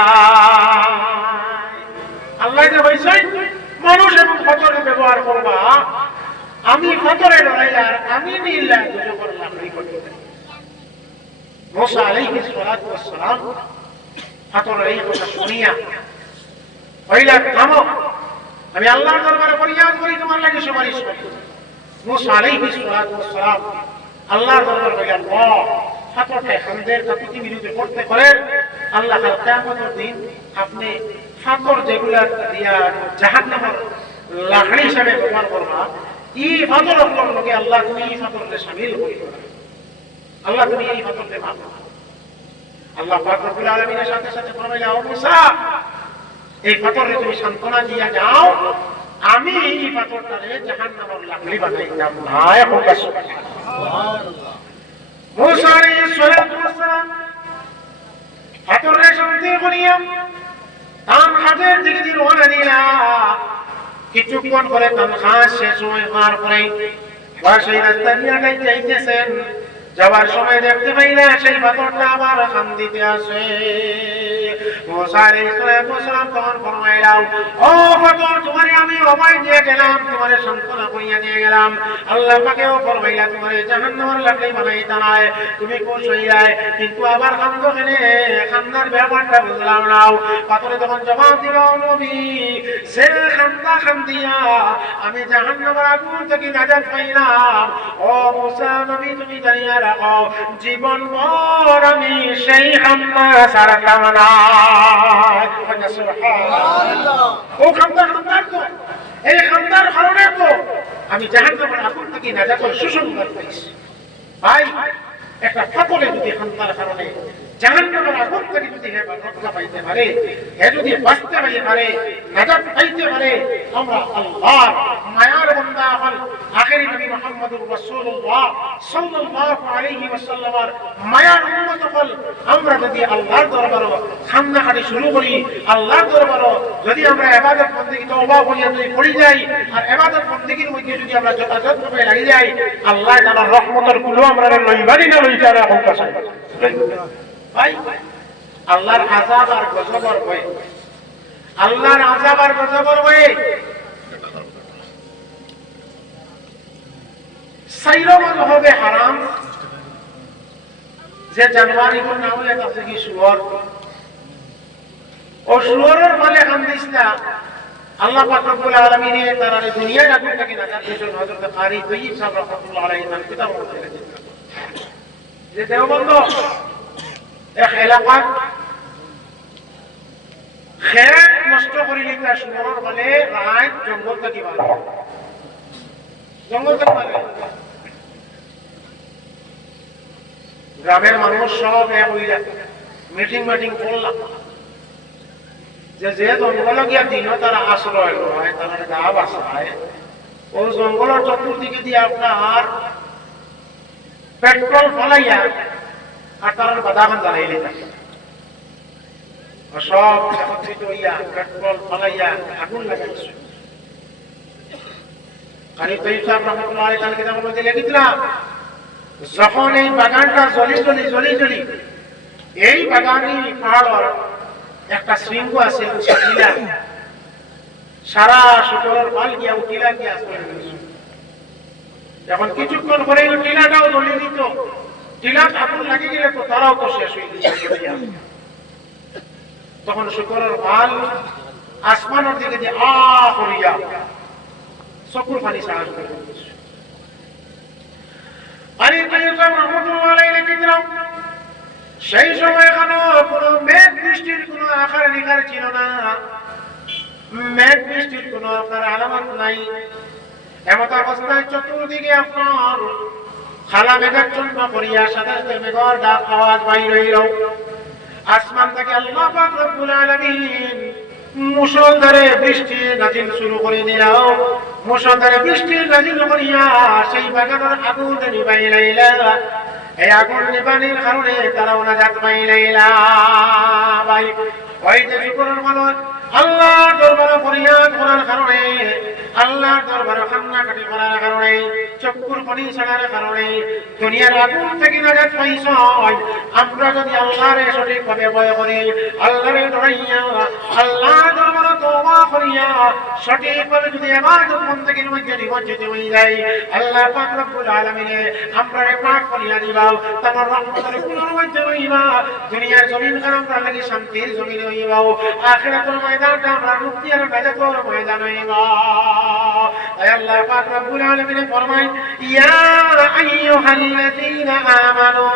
আল্লাহ যে বলছেন মানুষ এবং ফাতরে ব্যবহার করবা, আমি ফাতরে লড়াই আর আমি নিল্লাহ দুজো করলাম এই করতে। মুসা আলাইহিস সালাতু ওয়াস সালাম ফাতরের এই কথা শুনিয়া কইলা, থামো, আমি আল্লাহর দরবারে ফরিয়াদ করি, তোমার লাগি সুপারিশ করি। মুসা আলাইহিস সালাতু ওয়াস সালাম আল্লাহর দরবারে কইলেন, ফাতরকে হামদের কাকুতি বিরুদ্ধে করতে করেন, আল্লাহ কাল কিয়ামতের দিন আপনি ফাতর যেগুলা দিয়া জাহান্নামের লাকড়ি হিসাবে ব্যবহার করবা, এই ফাতর আপনার লোকে আল্লাহ তুমি এই ফাতরকে শামিল করি, আল্লাহ তুমি এই ফাতরকে মাফ করো। আল্লাহ পাক রব্বুল আলামিনের সাথে সাথে ফরমাইলেন, ও মুসা, এই ফাতরে তুমি সান্তনা দিয়া যাও, আমি এই ফাতরটারে জাহান্নামের লাকড়ি বানাইতাম না। এখন সুবহানাল্লাহ। মুসা আলাইহিস সালাতু ওয়াস সালাম ফাতরে শান্তি করিয়া তান হাজের দিকে দিন রওনা দিলা। কিছুক্ষণ পরে তান খাস শেষ হওয়ার পরে সেই রাস্তা দিয়ে যাইতেছেন, যাওয়ার সময় দেখতে পাইলে সেই পাথরটা আবার খান দিতে আসে। মুসা আলাইহিস সালাতু ওয়াস সালাম তখন ফরমাইলাম, ও পাথর, তোমারে আমি অভয় দিয়ে গেলাম, তোমারে সান্ত্বনা করিয়া দিয়ে গেলাম। আল্লাহ পাকেও ফরমাইলা, তোমারে জাহান্নামের লাকড়ি বানাইতা নাই, তুমি খুশ হইলাই, কিন্তু আবার কান্দো কেনে? কান্নার ব্যাপারটা বুঝলাম না। পাথরে তখন জবাব দিল, নবী, সে কান্দা কান্দিয়া আমি জাহান্নামের আগুন থেকে নাজাত পাইলাম। ও মুসা নবী, তুমি জানিয়া রাখো, জীবন ভর আমি সেই কান্না ছাড়তাম না। ও খান্দার তো, এই খান্দার কারণে তো আমি জাহান্নামের আগুন থেকে নাজাতের সুসংবাদ পাইছি। ভাই, একটা ফাতরে যদি খান্দার কারণে জাহান্নামের আগুন থেকে যদি রক্ষা পাইতে পারে, যদি বাঁচতে পারে, নাজাত পাইতে পারে, আমরা আল্লাহর মায়ার বান্দা হল আখেরি নবী মুহাম্মদুর রাসূলুল্লাহ সাল্লাল্লাহু আলাইহি ওয়াসাল্লামের মায়ার উম্মত হল। আমরা যদি আল্লাহর দরবারে খান্নাখাটি শুরু করি, আল্লাহর দরবারে যদি আমরা ইবাদত বন্দেগী তওবা করিয়া যদি পড়ে যাই, আর ইবাদত বন্দেগীর মধ্যে যদি আমরা যথাযথভাবে লাগি যাই, আল্লাহ তাআলার রহমতের কুলো আমরা লইবারই না লইতে আর এখন কাছে ভাই। আল্লাহর আযাব আর গজবের ভয়, আল্লাহর আযাব আর গজবের ভয়ে সাইরমান হবে হারাম। যে জানুয়ারি কোন নাম হয়ে আছে কি শুয়োর, ও শুয়োরের ফলে কান্দিস না। আল্লাহ পাক রব্বুল আলামিন তারা দুনিয়া আগুন থেকে নাজাত দিয়েছেন। হযরত কারি তৈয়ব সাহেব রাহমাতুল্লাহ আলাইহি তার কিতাব মধ্যে লিখেছেন যে দেওবন্দ এক এলাকা খেত নষ্ট করিলে তার শুয়োরের ফলে রাত জঙ্গল থেকে বার জঙ্গল থেকে বার গ্রামের মানুষ সব এক হইয়া মিটিং করলাম যে জঙ্গল গিয়া দিন তারা আশ্রয় লয়, তারা গা বাসায়, ও জঙ্গলের চতুর্দিকে দিয়ে আপনার পেট্রোল ফলাইয়া আর তারা বাদাখান জ্বালাইলে সব একত্রিত হইয়া পেট্রোল ফলাইয়া আগুন লাগাইছে। কারী তৈয়ব সাহেব রাহমাতুল্লাহ আলাইহি তার কিতাবের মধ্যে লিখেছিলাম, যখন এই বাগানটা জ্বলি এই বাগানে পাহাড়ের একটা শৃঙ্গ আছে, সারা শুকরের ফল গিয়া টিলা গিয়া এখন কিছুক্ষণ পরে টিলাটাও জ্বলে দিত। টিলা আগুন লাগিয়ে গেলে তো তারাও তো শেষ হয়ে দিত। তখন শুকরের ফল আসমানের দিকে দিয়ে করিয়া চকুর পানি সাহায্য করে সেই সময় এখনো কোন মেঘ বৃষ্টির কোন আকার নিকার ছিল না, মেঘ বৃষ্টির কোন আপনার আলামত নাই। এমত অবস্থায় চতুর্দিকে আপনার খালা মেঘাচ্ছন্ন করিয়া সাথে সাথে মেঘর ডাক আওয়াজ বাইর হইল। আসমান থেকে আল্লাহ পাক রব্বুল আলামিন মুষলধারে বৃষ্টি নাজিল শুরু করে দিল। মুষলধারে বৃষ্টি নাজিল করিয়া সেই বাগানের আগুন নিবাইলাইলা। এই আগুন নিবানির কারণে তারাও নাজাত পাইলাইলা। ভাই ওই যে শুকরের মানুষ আল্লাহর দরবারে ফরিয়াদ করার কারণে, আল্লাহর দরবারে কান্নাকাটি করার কারণে, চক্ষুর পানি ছাড়ার কারণে দুনিয়ার আগুন থেকে নাজাত পাইছ। আমরা যদি আল্লাহরে সঠিকভাবে ভয় করি, আল্লাহরে ডরাইয়া আল্লাহর দরবারে তওবা করিয়া সঠিকভাবে যদি ইবাদত বন্দেগীর মধ্যে নিমজ্জিত হয়ে যাই, আল্লাহ পাক রব্বুল আলামিন আমরারে পাক করিয়া দিবা। তার রহমতের কুলোর মধ্যে হইবা। দুনিয়ার জমিন আমরা লাগি শান্তির জমিন হইবা। আখিরাতের ময়দানটা আমরা মুক্তি আর নাজাতের ময়দান হইবা। তাই আল্লাহ পাক রব্বুল আলামিন ফরমায়, ইয়া আইয়ুহাল্লাযীনা আমানু,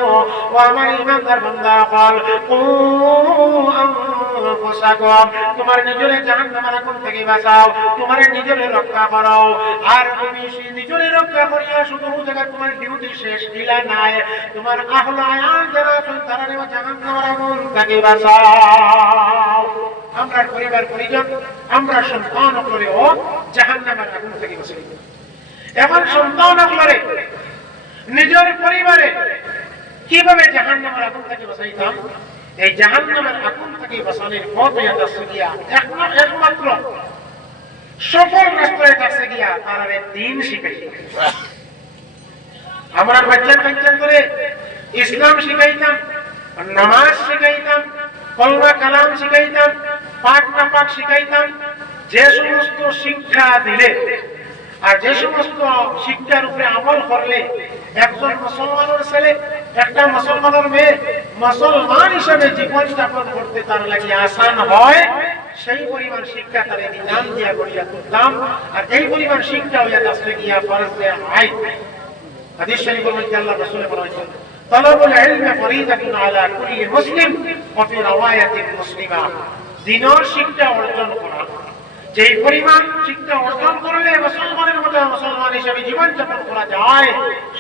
ওয়া আমার ঈমানদার বান্দা কল কু আনফুসাকুম, তোমার নিজের জাহান্নামের আগুন থেকে বাঁচাও, তোমার নিজের রক্ষা করো। আর তুমি নিজের রক্ষা করিয়া শুধু জায়গা তোমার ডিউটি শেষ দিলা নাই, তোমার আহলে আয়াল যারা আছেন তারা জাহান্নামের আগুন থেকে বাঁচাও। আমরা পরিবার পরিজন, আমরা সন্তান করেও জাহান্নামের আগুন থেকে বাঁচাই। এখন সন্তান করে নিজের পরিবারে কিভাবে জাহান্নামের আগুন থেকে বাঁচাইতাম, এই জাহান্নামের আগুন থেকে বাঁচানোর পথ আছে গিয়া একমাত্র সফল রাস্তায় কাছে গিয়া তারা দিন শিখাই। আমরা বাচ্চা করে ইসলাম শিখাইতাম, নামাজ শিখাইতাম, কলমা কালাম শিখাইতাম, পাক না পাক শিখাইতাম। যে সমস্ত শিক্ষা দিলে আর যে সমস্ত শিক্ষার উপরে আমল করলে একজন মুসলমানের ছেলে, একটা মুসলমানের মেয়ে মুসলমান হিসেবে জীবন যাপন করতে তার লাগে আসান হয়, সেই পরিমাণ শিক্ষা তার দিলাম দিয়া করিয়া করতাম। আর এই পরিমাণ শিক্ষা হইয়া আসলে গিয়া ফরজে আইন। হাদিস শরীফের মধ্যে আল্লাহ রাসূল বলেছেন, তালাবুল ইলমি ফরিদাতুন আলা কুল্লি মুসলিম ওয়া ফি রাওয়ায়াতিন মুসলিমা, দ্বীনের শিক্ষা অর্জন করা, যে পরিমাণ শিক্ষা অর্জন করলে মুসলমানের মতো মুসলমান হিসেবে জীবন যাপন করা যায়,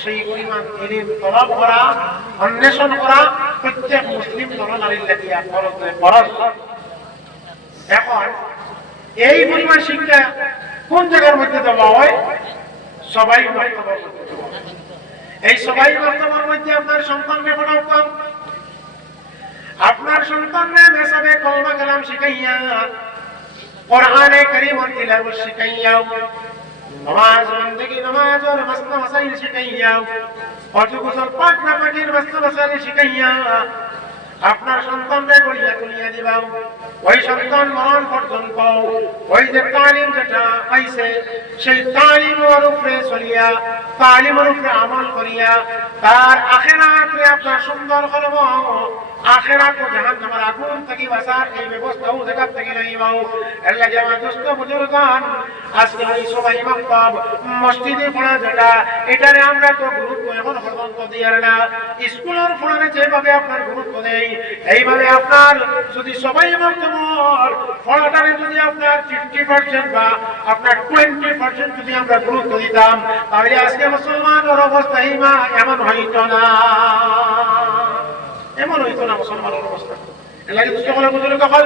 সেই পরিমাণ ইলম তলব করা, অন্বেষণ করা প্রত্যেক মুসলিম নরনারীর লাগিয়া ফরজ। এখন এই পরিমাণ শিক্ষা কোন জায়গার মধ্যে দেওয়া হয়? সবাই মর্তবার মধ্যে দেওয়া হয়। এই সবাই মর্তবার মধ্যে আপনার সন্তানকে পড়াতাম, আপনার সন্তানকে মেসাবে কলমা কালাম শিখাইয়া, কোরআনে কারীম তিলাওয়াত শিখাইয়া, নামাজ বন্দেগী নামাজ আর মাসলা মাসাইল শিখাইয়া, অজু গোসল পাক না পাকের মাসলা মাসাইল শিখাইয়া আপনার সন্তানকে গড়িয়া তুলিয়া দিবাও। ওই সন্তান মরণ পর্যন্ত ওই যে তালিম যেটা পাইছে সেই তালিমের উপরে চলিয়া, তালিমের উপরে আমল করিয়া তার আখিরাতে আপনার সুন্দর করব, আখিরাত ও জাহান্নামের আগুন থেকে বাঁচার এই ব্যবস্থাও জায়গা থেকে লইবাও। এর লাগে আমার দোস্ত বুজুর্গান, আজকে ওই সবাই মাকতাব মসজিদে পড়া যেটা, এটারে আমরা তো গুরুত্ব এখন পর্যন্ত দিয়ার না। স্কুলের পড়ানে যেভাবে আপনার গুরুত্ব দেই, এইভাবে আপনার যদি সবাই মাকতাবর পড়াটারে যদি আপনার 50% বা আপনার 20% যদি আমরা গুরুত্ব দিতাম, তাহলে আজকে মুসলমানের অবস্থা এমন হইতো না, এমন হইতো না মুসলমানের অবস্থা। এলাকি দুষ্ট বলে বুঝলো কখন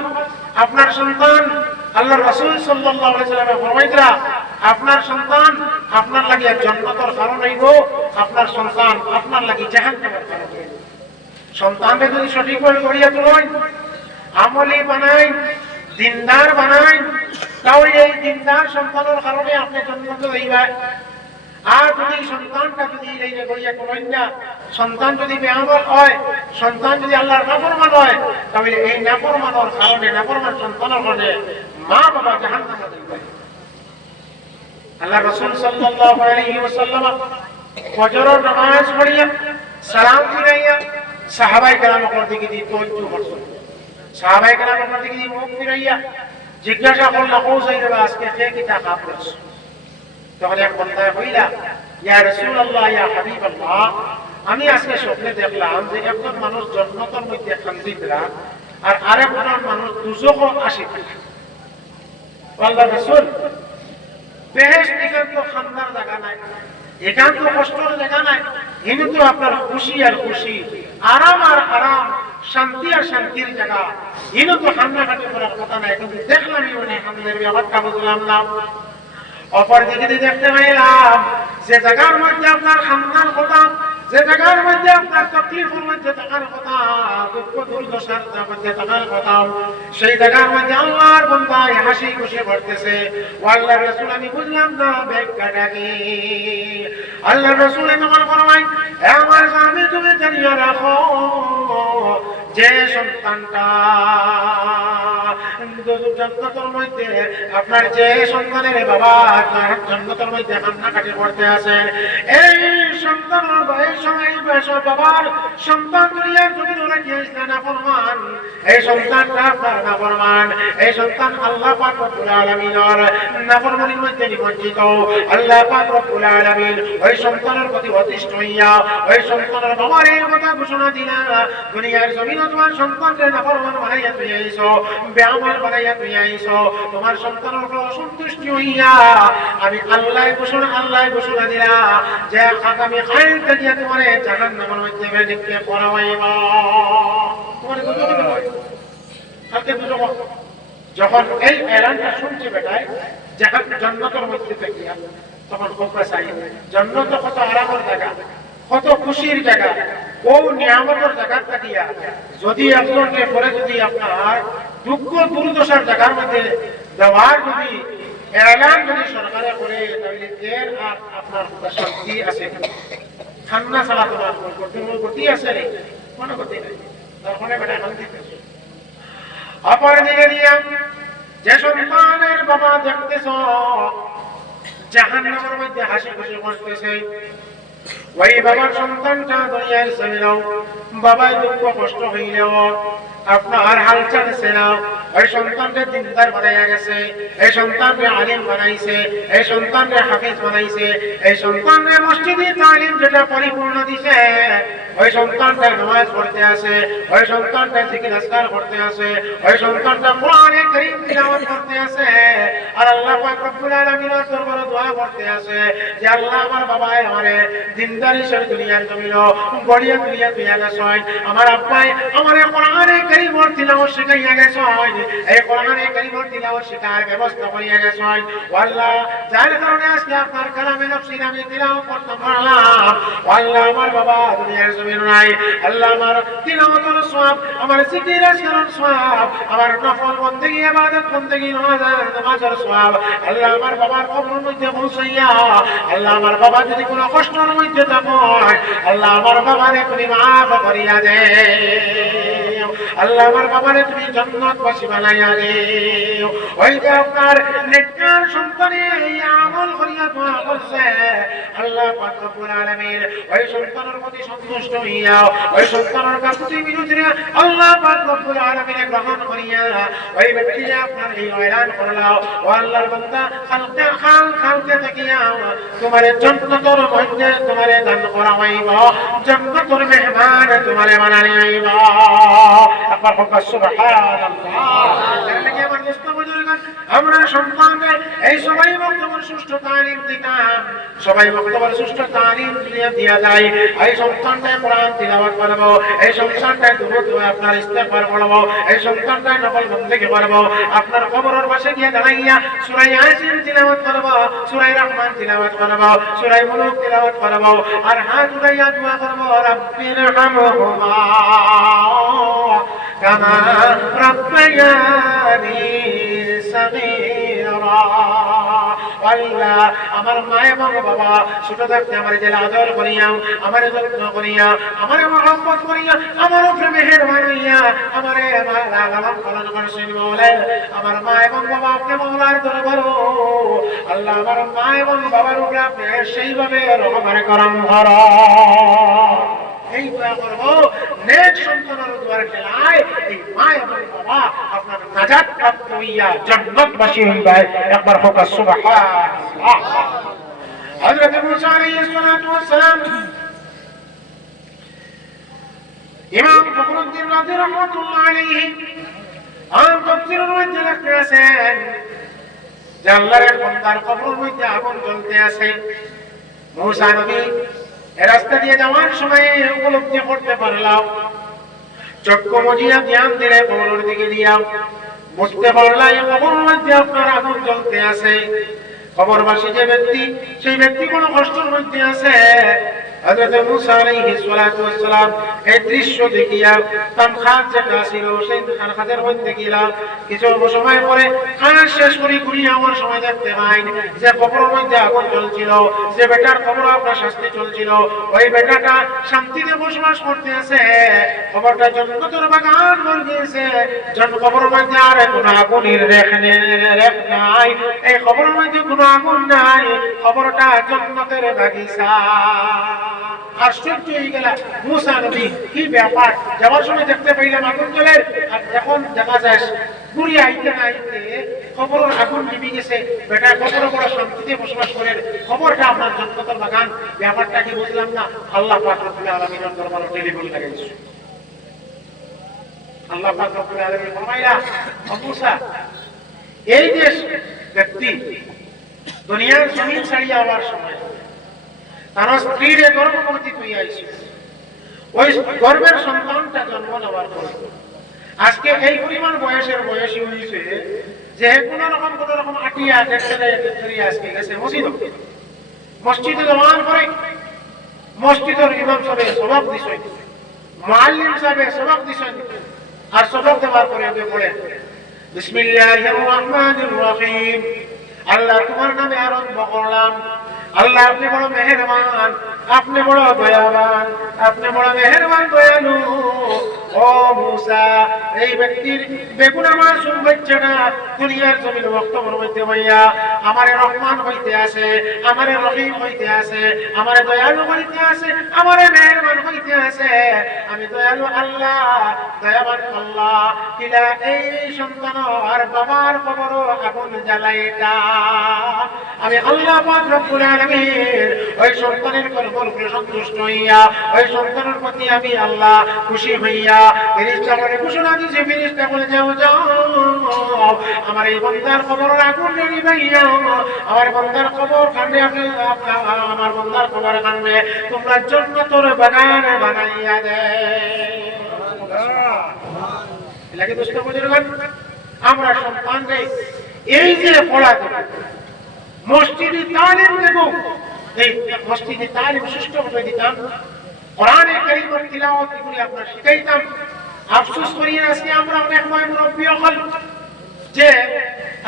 আপনার সন্তান, আল্লাহ রাসূল সাল্লাল্লাহু আলাইহি ওয়াসাল্লাম ফরমাইতরা, আপনার সন্তান আপনার লাগি জান্নাতের কারণ হইব, আপনার সন্তান আপনার লাগি জাহান্নামের কারণ হইব। সন্তানকে যদি সঠিকভাবে গড়িয়া তোলেন, আমলি বানাই, দিনদার বানাই, তাহলে এই দিনদার সন্তানের কারণে আপনি জান্নাত হইবা। আর যদি সন্তানটা যদি এই গড়িয়া তোলেন না, সন্তান যদি বেআমল হয়, সন্তান যদি আল্লাহর নাফরমান হয়, তাহলে এই নাফরমানের কারণে, নাফরমান সন্তানের কারণে মা বাবা জাহান্নামে যাবে। আল্লাহ রাসূল সাল্লাল্লাহু আলাইহি ওয়াসাল্লাম ফজরের নামাজ পড়িয়া সালাম ফিরাইয়া সাহাবায়ে কেরামের দিকে দিয়ে তওজ্জুহ করছেন। সাহাবায়ে কেরামের দিকে দিয়ে মুখ ফিরাইয়া জিজ্ঞাসা করলেন, ও সাইয়েদা আজকে কে কি টাকা পড়ছ? তখন এক বান্দা কইলা, ইয়া রাসূলুল্লাহ, ইয়া হাবিবাল্লাহ, আমি আজকে স্বপ্নে দেখলাম যে একজন মানুষ জান্নাতের মধ্যে খান্দিতরা আর আরেকজন মানুষ দুজখে আসিত। আল্লাহর রাসূল, বেহেশত একান্ত খান্দার জায়গা নাই, একান্ত কষ্টের জায়গা নাই, কিন্তু আপনার খুশি আর খুশি, আরাম আর আরাম, শান্তি আর শান্তির জায়গা, কিন্তু তো হান্নাঘাটি করার কথা নাই। কিন্তু দেখলামই উনি হামদের ব্যাপারটা বুঝলাম না। অপর দিকে দেখতে পাইলাম যে জায়গার মধ্যে আপনার খান্দার কথা, যে জায়গার মধ্যে আপনার তকলিফের মধ্যে থাকার কথা, দুঃখ দুর্দশার মধ্যে থাকার কথা, সেই জায়গার মধ্যে আল্লাহর বান্দায় হাসি খুশি করতেছে। ও আল্লাহর রাসূল, আমি বুঝলাম না ব্যাখ্যাটা কি। আল্লাহর রাসূল আমার ফরমায়, হে আমার স্বামী, তুমি জানিয়ে রাখো যে সন্তানটা জান্নাতের মধ্যে, আপনার যে সন্তানের বাবা জান্নাতের মধ্যে কান্নাকাটি করতে আছেন, এই সন্তানের বয়স সময় বাবার সন্তান দুনিয়ার জমিনে রেখেছে নাফরমান, এই সন্তানটা আপনার নাফরমান, এই সন্তান আল্লাহ পাক রব্বুল আলামিনের নাফরমানির মধ্যে নিমজ্জিত। আল্লাহ পাক রব্বুল আলামিন ওই সন্তানের প্রতি অতিষ্ঠ হইয়া ওই সন্তানের বাবার এই কথা ঘোষণা দিলা, দুনিয়ার জমিনে তোমার সন্তানকে নাফরমান বানাইয়া তুই আইছো, বেআমল বানাইয়া তুই আইছো, তোমার সন্তানের উপর অসন্তুষ্টি হইয়া আমি আল্লাহ ঘোষণা দিলা যে আগামী কাল থেকে তোমার জাহান্নামের মধ্যে নিক্ষেপ করা হইব। তোমার কালকে দুটো যখন এই এলানটা শুনছে বেটায় জান্নাতের মধ্যে থেকে, তখন কোপরা চাই জান্নাত কত আরামের জায়গা, কত খুশির জায়গা, ও নিয়ামতের জায়গা থাকিয়া যদি একজনকে পরে যদি আপনার দুঃখ দুর্দশার জায়গার মধ্যে দেওয়ার যদি এলান যদি সরকারে করে, তাহলে এর আর আপনার শান্তি আছে ঠান্ডা ছাড়া তোমার গতি আছে রে, কোনো গতি নেই। তখন বেটা শান্তি অপর দিকে দিয়ে যে সন্তানের বাবা দেখতেছ জাহান্নামের মধ্যে হাসি খুশি করতেছে, ওই বাবার সন্তানটা দুনিয়ার জমিনেও বাবায় দুঃখ কষ্ট হইলেও আপনার হাল চালছে না, ওই সন্তানকে দিনদার বানাইয়া গেছে, এই সন্তানকে আলিম বানাইছে, এই সন্তানকে হাফিজ বানাইছে, এই সন্তানকে মসজিদে তালিম যেটা পরিপূর্ণ দিছে, ওই সন্তানটা নামাজ পড়তে আসে, ওই সন্তানটা জিকির আজকার করতে আসে, ওই সন্তানটা কোরআনে কারীম তিলাওয়াত করতে আসে, আর আল্লাহ পাক রব্বুল আলামিনের দরবারে দোয়া করতে আসে যে আল্লাহ আমার বাবাই আমারে দিনদারি সহিত দুনিয়ার জমিল গড়িয়া দুনিয়া তুইয়া গেছয়, আমার আব্বাই আমারে কোরআনে কারীম তিলাওয়াত শিখাইয়া গেছয়, এই কোরআনে কারীম তিলাওয়াত শেখার ব্যবস্থা করিয়া গেছয়। ও আল্লাহ, যার কারণে আজকে আপনার কালামে নফসি আমি তিলাওয়াত করতে পারলাম। ও আল্লাহ, আমার বাবা দুনিয়ার জমিন নাই, আল্লাহ আমার তিলাওয়াতের সওয়াব, আমার জিকির আজকারের সওয়াব, আমার নফল বন্দেগী ইবাদত বন্দেগী নামাজের সওয়াব আল্লাহ আমার বাবার কবরের মধ্যে পৌঁছাইয়া, আল্লাহ আমার বাবা যদি কোনো কষ্টের মধ্যে থাকে, আল্লাহ আমার বাবারে তুমি মাফ করিয়া দে, আল্লাহ আমার বাবারে তুমি জান্নাতবাসী বানাইয়া দিও। ওই যে আপনার নেককার সন্তানে এই আমল করিয়া দোয়া করছে, আল্লাহ পাক রব্বুল আলামিন ওই সন্তানের প্রতি সন্তুষ্ট হইয়া ওই সন্তানের কাছে বিরুদ্ধে আল্লাহ পাক রব্বুল আলামিন গ্রহণ করিয়া ওই ব্যক্তিকে আপনার এই ঐলান করলাও। ও আল্লাহর বান্দা, খালতে থাকিয়া তোমার জান্নাতের মধ্যে তোমারে দান করা হইব, জান্নাতের মেহমান তোমারে বানানি হইব। আকবার হোক সুবহানাল্লাহ। আমার মুস্তাফা আমরা সন্তানদের এই সবাই বক্তব্য সুষ্ঠু তালিম দিতাম, সবাই বক্তব্য সুষ্ঠু তালিম দিয়া যায়। এই সন্তানটাই কোরআন তিলাওয়াত করব, এই সন্তানটাই দুরূদ আপনার ইস্তেগফার করব, এই সন্তানটাই নফল বন্দেগী করব, আপনার কবরের পাশে গিয়ে দাঁড়াইয়া সূরা ইয়াসিন তিলাওয়াত করব, সূরা রহমান তিলাওয়াত করব, সূরা মুলক তিলাওয়াত করব, আর হাত উঠাইয়া দোয়া করব, রাব্বির হামহুমা কামা রাব্বায়ানি সাগীরা। আল্লাহ, আমার মা এবং বাবা ছোট থাকতে আমার যে আদর করিয়া, আমার যত্ন করিয়া, আমার মহব্বত করিয়া, আমার উপরে মেহেরবান হইয়া আমারে লালন পালন করছেন বলে, আমার মা এবং বাবা আপনি মওলার দরবার, আল্লাহ আমার মা এবং বাবার উপরে আপনি সেইভাবে রহমান করম করো। এই দোয়া করবো, নেক সন্তানের দোয়ার খেলায় এই মা এবং বাবা আপনার নাজাত প্রাপ্ত হইয়া জান্নাতবাসী হইবে। একবার হোক সুবহানাল্লাহ। হযরত মুসা আলাইহিস সালাতু ওয়াস সালাম ইমাম ফখরুদ্দিন রাজি রাহমাতুল্লাহ আলাইহি আম তাফসীরের মধ্যে লিখতেছেন যে আল্লাহর এক বান্দার কবরের মধ্যে আগুন জ্বলতে আছে। মুসা নবী এ রাস্তা দিয়ে যাওয়ার সময় উপলব্ধি করতে পারলাম, চক্ষু মজিয়া ধ্যান দিলে কবরের দিকে দিয়া বুঝতে পারলাম এই কবরের মধ্যে আপনার আগুন জ্বলতে আছে। কবরবাসী যে ব্যক্তি, সেই ব্যক্তি কোনো কষ্টের মধ্যে আছে। হযরত মুসা আলাইহিস সালাতু ওয়াস সালাম এই দৃশ্য দেখিয়া তানখাত যেটা ছিল সেই তানখাতের মধ্যে গিলা কিছু সময় পরে খানা শেষ করে ঘুরিয়ে আমার সময় দেখতে পাই যে কবরের মধ্যে আগুন জ্বলছিল, যে বেটার কবর আপনার শাস্তি চলছিল, ওই বেটাটা শান্তিতে বসবাস করতে আছে। কবরটা জান্নাতের বাগান বন গিয়েছে, কবরের মধ্যে আর কোনো আগুনের রেখ নাই, এই কবরের মধ্যে কোনো আগুন নাই, কবরটা জান্নাতের বাগিচা। আশ্চর্য হয়ে গেল মুসা নবী, কি ব্যাপার, যাওয়ার সময় দেখতে পাইলাম আগুন জ্বলে, আর এখন দেখা যায় ঘুরিয়ে আইতে না আইতে খবরের আগুন নিভে গেছে, বেটা কবরে বড় শান্তিতে বসবাস করেন, খবরটা আপনার জান্নাতের বাগান। ব্যাপারটা কি বুঝলাম না। আল্লাহ পাক রব্বুল আলামিনের দরবারে টেলিফোন লাগাইছে। আল্লাহ পাক রব্বুল আলামিন ফরমাইলা, ও মুসা, এই যে ব্যক্তি দুনিয়ার জমিন ছাড়িয়ে যাওয়ার সময় তার স্ত্রীর গর্ভবতী হয়ে আইছে, ওই গর্ভের সন্তানটা জন্ম নেওয়ার পর আজকে এই পরিমাণ বয়সী হয়েছে যে কোন রকম আটিয়া আজকে গেছে মসজিদে যাওয়ার পরে মসজিদের ইমাম সাহেব সবক দিছেন, মুআল্লিম সাহেব সবক দিছেন, আর সবক দেওয়ার পরে পড়ে বিসমিল্লাহির রহমানির রহিম, আল্লাহ তোমার নামে আরম্ভ করলাম। আল্লাহ আপনি বড় মেহেরবান, আপনি বড় দয়াবান, আপনি বড় মেহেরবান দয়ালু। ও মুসা, এই ব্যক্তির বেগুন আমার বাচ্চাটা দুনিয়ার জমিন বক্তব্যের মধ্যে হইয়া আমারে রহমান হইতে আছে, আমারে রহিম হইতে আছে, আমারে দয়ালু হইতে আছে, আমারে মেহেরবান হইতে আছে। আমি দয়ালু আল্লাহ, দয়াবান আল্লাহ, কিলা এই সন্তান আর বাবার কবরও আগুন জ্বালাইটা আমি আল্লাহ পাক রব্বুল আলামিন ওই সন্তানের কবর উপরে সন্তুষ্ট হইয়া ওই সন্তানের প্রতি আমি আল্লাহ খুশি হইয়া ফেরেশতা বলে ঘোষণা দিয়েছে, ফেরেশতা বলে যাও যাও আমার এই বান্দার কবর আগুন নিভাইয়া আমার বান্দার কবর কান্দে আমার বান্দার কবর কান্দে তোমরা জান্নাতের বাগান বানাইয়া দে। লাগে দোস্ত বুজুর্গান, আমরা সন্তানকে এই যে পড়াতে মসজিদে তালিম দেব, এই মসজিদে তালিম সুষ্ঠুভাবে দিতাম, কোরআনে কারীমের তিলাওয়াত এগুলি আপনার শিখাইতাম। আফসোস করি আজকে আমরা অনেক সময় মুরব্বী হল যে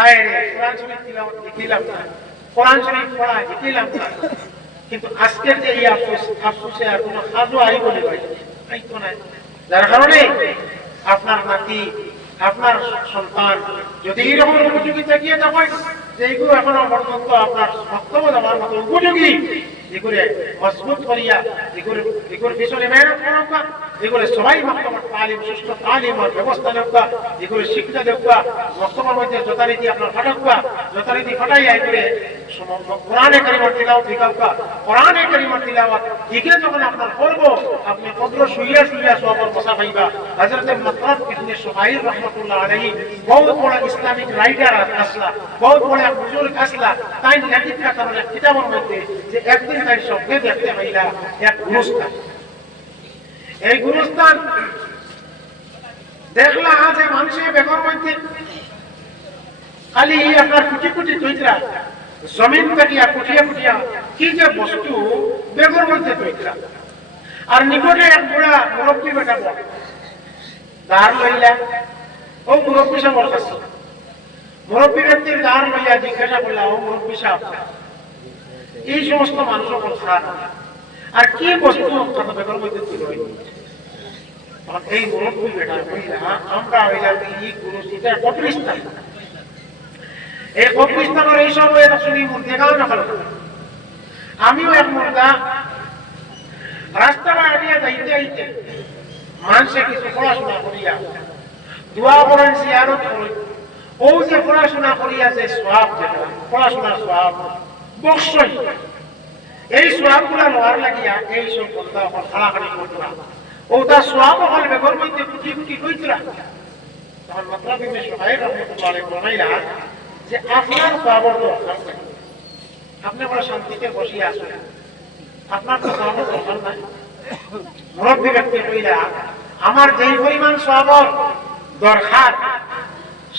আরে কোরআন শরীফ তিলাওয়াত দিলাম না, কোরআন শরীফ পড়া দিলাম না, কিন্তু আজকের যে এই আফসোসে আর কোনো কাজও আই বলে আইতো না। যার কারণে আপনার নাতি আপনার সন্তান যদি এইরকম উপযোগী থাকিয়ে দেখেন যে এইগুলো এখনো পর্যন্ত আপনার বক্তব্য দেওয়ার মতো উপযোগী, এগুলো মজবুত করিয়া এগুলোর পিছনে মেহনত করা, এগুলো সবাই বক্তব্য তালিম সুষ্ঠু তালিমের ব্যবস্থা দেওয়া, এগুলো শিক্ষা দেওয়া, বক্তব্যের মধ্যে যথারীতি আপনার ফাটাকুয়া যথারীতি ফাটাইয়া এগুলো কোরআনে কারিমের তিলাওয়াত শিখাওয়া, কোরআনে কারিমের তিলাওয়াত এগুলো যখন আপনার করব আপনি কবর শুইয়া শুইয়া সওয়াবের বসা পাইবা। হযরত মাতরাব ইবনে সুহাইল রাহমাতুল্লাহ আলাইহি বহুত বড় ইসলামিক রাইটার আসলা, বহুত বড় এক বুজুর্গ আসলা, তাই লেখিকা করেন কিতাবের মধ্যে যে একদিন তাই স্বপ্নে দেখতে পাইলা এক গুরুস্থান, এই গুরুস্থান দেখলা যে মানুষের বেগর মধ্যে খালি আপনার কুটি কুটি তৈরা জমিন কাটিয়া কুটিয়া কুটিয়া কি যে বস্তু বেগর মধ্যে তৈরা, আর নিকটে এক বুড়া মুরব্বী বেটা দাঁড় লইলা ও মুরব্বী সাহেবের কাছে, মুরব্বী ব্যক্তির দাঁড় লইয়া জিজ্ঞাসা করলা ও মুরব্বী সাহেব এই সমস্ত মানুষের কথা আর কি বস্তু বেগর মধ্যে তুলে এই মুরব্বী বেটা কইলা আমরা হইলাম এই গুরু এটা কবরস্থান, এই কবরস্থানের এই সময় এটা শুনি দেখাও না ভালো। আমিও এক মুর্দা রাস্তা দিয়ে যাইতে যাইতে মানুষে কিছু পড়াশোনা করিয়া দোয়া করেন জিয়ারত করেন, ও যে পড়াশোনা করিয়া যে সওয়াব, যেটা পড়াশোনার সওয়াব বকশই, এই সওয়াব গুলা লওয়ার লাগিয়া এই সব বন্ধা এখন খাড়াখাড়ি করতরা, ও তার সওয়াব হল বেগর মধ্যে কুটি কুটি কইতরা। তখন মাতরাব ইবনে সুহাইল রাহমাতুল্লাহ আলাইহি বলাইলা যে আপনার সওয়াবর দরকার নাই, আপনি বড় শান্তিতে বসিয়া আছেন, আপনার তো সওয়াবর দরকার নাই। মুরব্বী ব্যক্তি কইলা আমার যেই পরিমাণ সওয়াবর দরকার